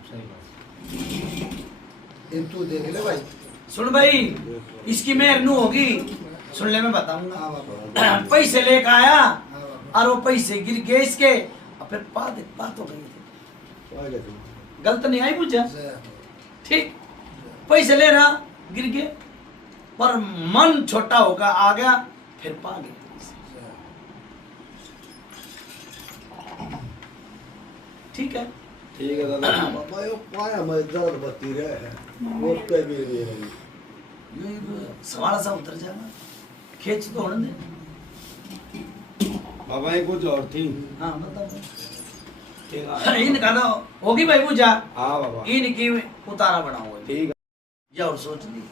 ये तू देख ले भाई। सुन भाई, इसकी मेहर नू होगी, सुन ले मैं हाँ बताऊंगा। बाबा। पैसे लेकर आया हाँ बाबा। और वो पैसे गिर गए इसके, और फिर बात हो गई थी, आ गया तू। गलत नहीं आई पूछा। जय। ठीक, पैसे ले रहा गिर गए, पर मन छोटा होगा आ गया, फिर पा गया। ठीक है, ठीक है दादा। बाबा यो पाया में दर्द बत्ती रहे है, वो पे भी रही है। ये सवाल सा उतर जाएगा, खेच तो होने दे। बाबा ये कुछ और थी। हाँ बताओ। ठीक है। इनका तो होगी भाई पूजा, हाँ बाबा इनकी उतारा बनाओ ठीक है। या और सोच ली,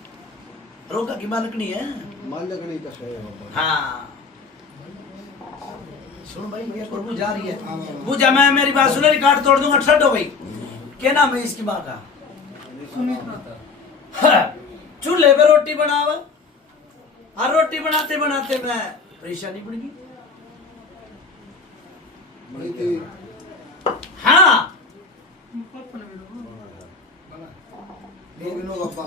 रोका की मालिक नहीं है। मालिक नहीं का सही है बाबा। हाँ सुन भाई, ये प्रभु जा रही है पूजा, मैं मेरी बात सुनो, रिकॉर्ड तोड़ दूंगा, ठंड हो गई। क्या नाम है इसकी माँ का? चूल्हे पे रोटी बनावा, और रोटी बनाते बनाते मैं परेशानी पड़ गई। वही थी। हाँ नो बाबा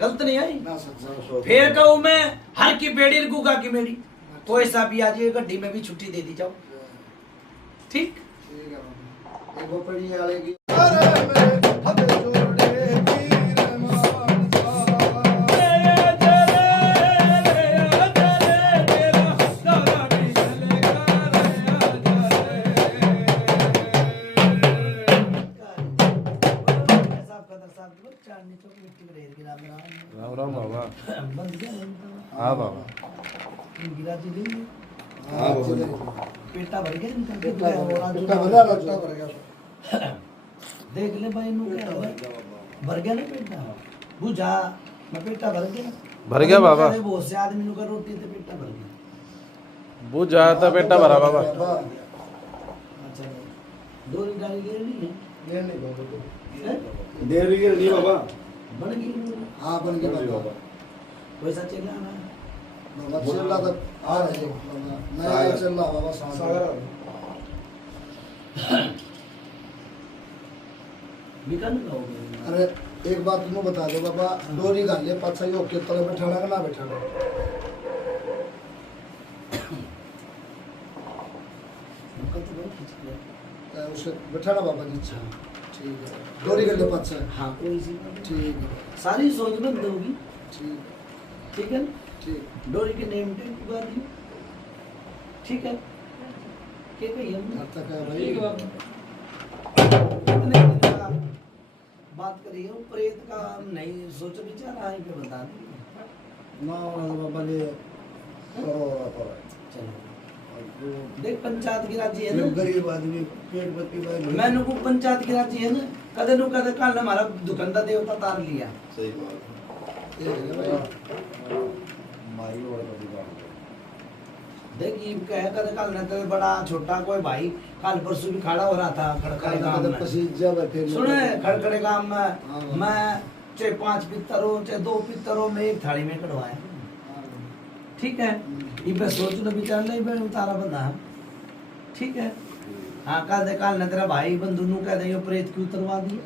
गलत नहीं आई ना सच्चा फिर कहूँ मैं हर की बेड़ी गुगा की मेरी कोई सा भी आ जाए गड्डी में भी छुट्टी दे दी जाओ ठीक ठीक है बाबा एक वो पड़ी वाले की अरे मेरे हथे जोड़े वीर मान राम राम बाबा हाँ बाबा हाँ बाबा जी। पेटा भर गया इनका बेटा भरा राजा भर गया देख ले भाई नु क्या हुआ भर गया ना पेटा बुझा मैं पेटा भर गया बाबा अरे बहुत से आदमी नु का रोटी ते पेटा भर गया बुझ जाता बेटा भरा बाबा अच्छा दो गाड़ी ले नहीं ये नहीं बाबा है दे रही है नहीं बाबा बन गई हाँ बन गया बाबा वैसा चला ना बाबा चल रहा था आ रहे बाबा मैं चल रहा बाबा सागर बिकन का हो गया अरे एक बात तुमको बता दो बाबा डोरी गाल ले पाछा यो के तले बैठाना का ना बैठाना उनका तो बहुत खींच लिया उसे बैठाना बाबा जी अच्छा ठीक है डोरी कर ले पाछा हाँ कोई सी बात नहीं। ठीक है सारी सोच बंद होगी ठीक ठीक है ठीक डोरी के नेम टेग उगा दियो ठीक है के कही हम घर तक है भाई इतने दिन का बात करिए वो प्रेत का हम नहीं सोच विचार आए पे बता दिए ना बाबा ले करो चलो देख पंचायत की राजी है ना गरीब आदमी पेट पत्ती भाई मैंने को पंचायत की राजी है ना कदे नु कदे कल हमारा दुकानदार देवता तार लिया सही बात ये है भाई मारी और कभी बात देख ये कह कदे कल न तो बड़ा छोटा कोई भाई कल परसों भी खड़ा हो रहा था खड़खड़े गांव में पसीजा बैठे सुने खड़खड़े गांव में हाँ। मैं चाहे 5 पित्तर हो चाहे 2 पित्तर हो मैं एक थाली में कढ़वाया ठीक है ये पे सोच लो विचार नहीं पे उतारा बंदा ठीक है हाँ कल दे कल न तेरा भाई बंधु नु कह दे यो प्रेत की उतरवा दिया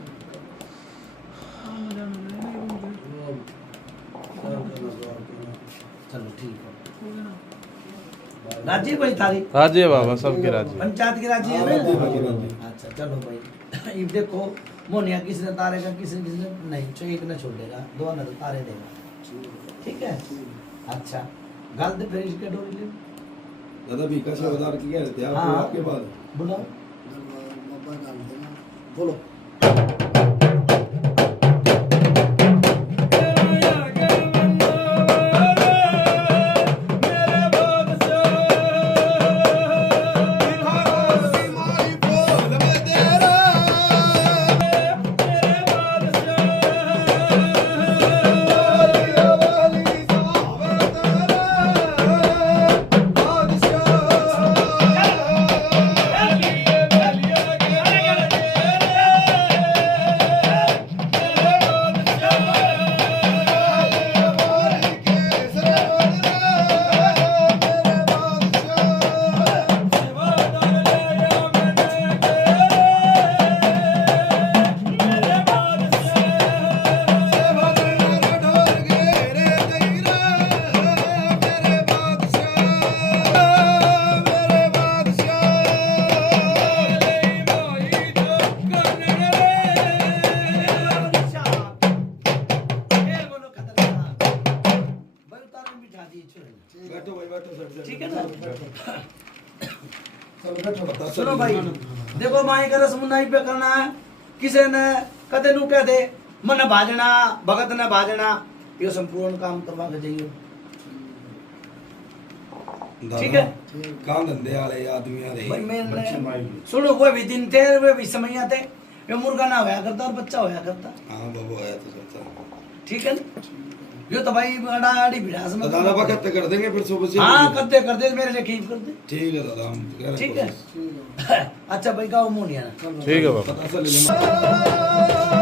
चलो ठीक है राजी भाई थारी राजी है बाबा सबके राजी पंचायत की राजी है हाँ, राजी, राजी, ना राजी। अच्छा चलो भाई ये देखो मोनिया किसने तारेगा किसने नहीं तो एक ने छोड़ेगा दो ने तो तारे देगा ठीक है अच्छा गल दे फिर इसके डोरी ले दादा बीका से बता की कह रहे थे आप हाँ। आपके बाद बुलाओ बाबा डाल देना बोलो बैठो भाई बैठो सर ठीक है ना चलो बैठो बता सुनो भाई देखो माई का रस्म नहीं पे करना है किसी ने कदे नु कह दे मन भाजना भगत ने भाजना यो संपूर्ण काम करवा के जाइए ठीक है काम धंधे वाले आदमी वाले भाई मैं सुनो कोई भी दिन थे वे भी समय थे ये मुर्गा ना होया करता और बच्चा होया करता हाँ बाबू आया तो चलता ठीक है ना यो तो भाई बड़ा आड़ी भिड़ा तो दादा वक्त कर देंगे फिर सुबह से हाँ करते मेरे लिए खींच कर दे ठीक है दादा हम कह रहे हैं ठीक है कोशिश। अच्छा भाई गाओ मोनिया ना ठीक है बाबा पता सा ले लेंगे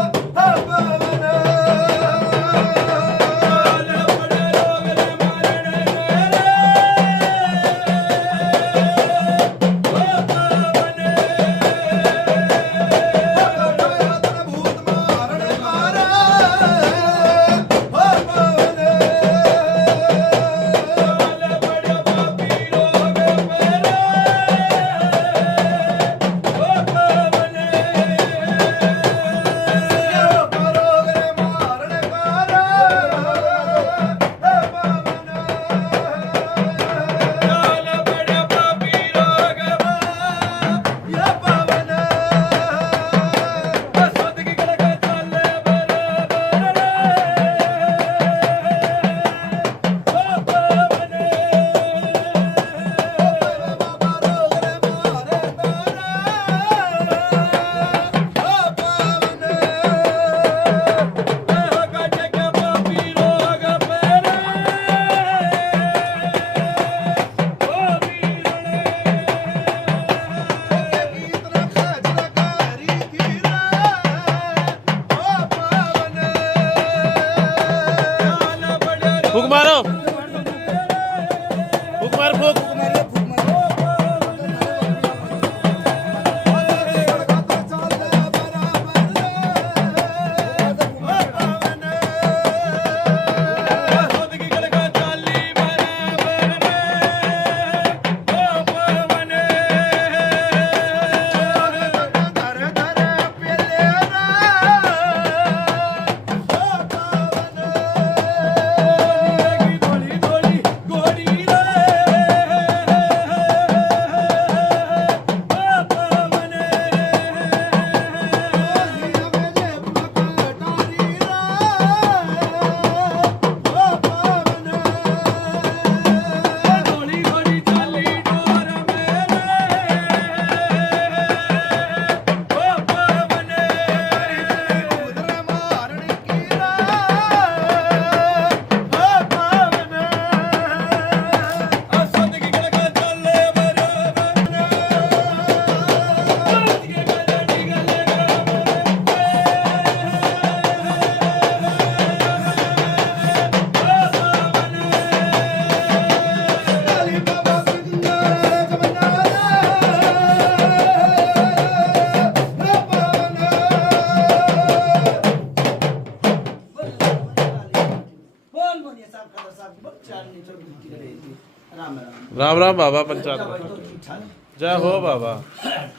राम राम बाबा अच्छा पंचायत भाई तो ठीक ठाक जय हो बाबा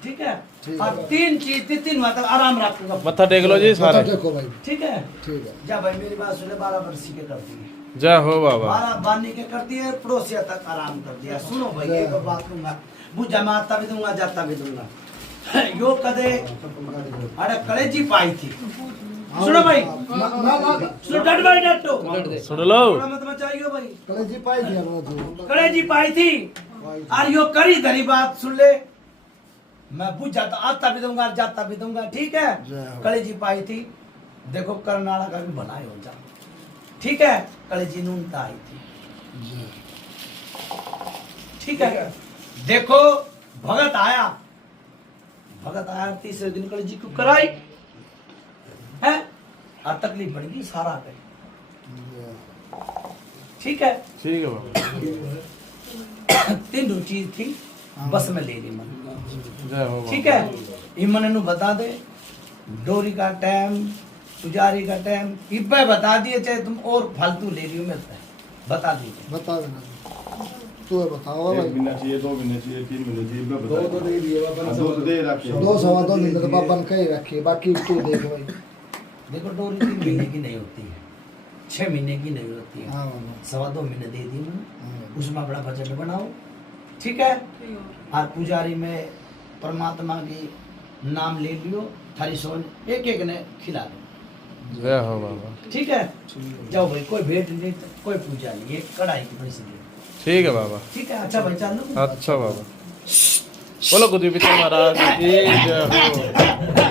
ठीक है और तीन चीज तीन मतलब आराम रखूंगा मत्था टेक लो जी सारे देखो भाई ठीक है ठीक है जा भाई मेरी बात सुने 12 वर्ष के कर दिए जय हो बाबा 12 बानी के कर दिए पड़ोसिया तक आराम कर दिया सुनो भाई एक बात दूंगा बुझा मारता भी दूंगा जाता भी दूंगा यो कदे अरे कलेजी पाई थी सुनो भाई सुनो डट भाई डटो सुन लो थोड़ा मत मचाइयो भाई कलेजी पाई दिया मैं कलेजी पाई थी और यो करी धरी बात सुन ले मैं बुझ जाता आता भी दूंगा जाता भी दूंगा ठीक है कलेजी पाई थी देखो करनाड़ा का भी भलाई हो जा ठीक है कलेजी नूनता आई थी ठीक है देखो भगत आया तीसरे दिन कलेजी को कराई है और तकलीफ बढ़ गई सारा गई ठीक है ठीक है बाबा तीनों चीज थी बस में ले ली मन जय हो ठीक है इमन नु बता दे डोरी का टाइम पुजारी का टाइम इब्बे बता दिए चाहे तुम और फालतू ले रही हो मिलता है बता दीजिए बता देना तू है बताओ भाई 1 महीना चाहिए 2 महीने चाहिए 3 महीने चाहिए मैं दो तो दे दिए बाबा दो तो दे रखे 2 महीने तो बाबा ने कही रखी बाकी तू देख भाई देखो डोरी 3 महीने की नहीं होती है 6 महीने की नहीं होती है हाँ बाबा 2.25 महीने दे दी मैंने हाँ। उसमें बड़ा बजट बनाओ ठीक है और पुजारी में परमात्मा की नाम ले लियो थारी सोन एक एक ने खिला दो जय हो बाबा ठीक है जाओ भाई कोई भेंट नहीं तो कोई पूजा नहीं एक कढ़ाई की पैसे दे ठीक है बाबा ठीक है अच्छा भाई चलो अच्छा बाबा बोलो गुरुजी पिता महाराज की जय हो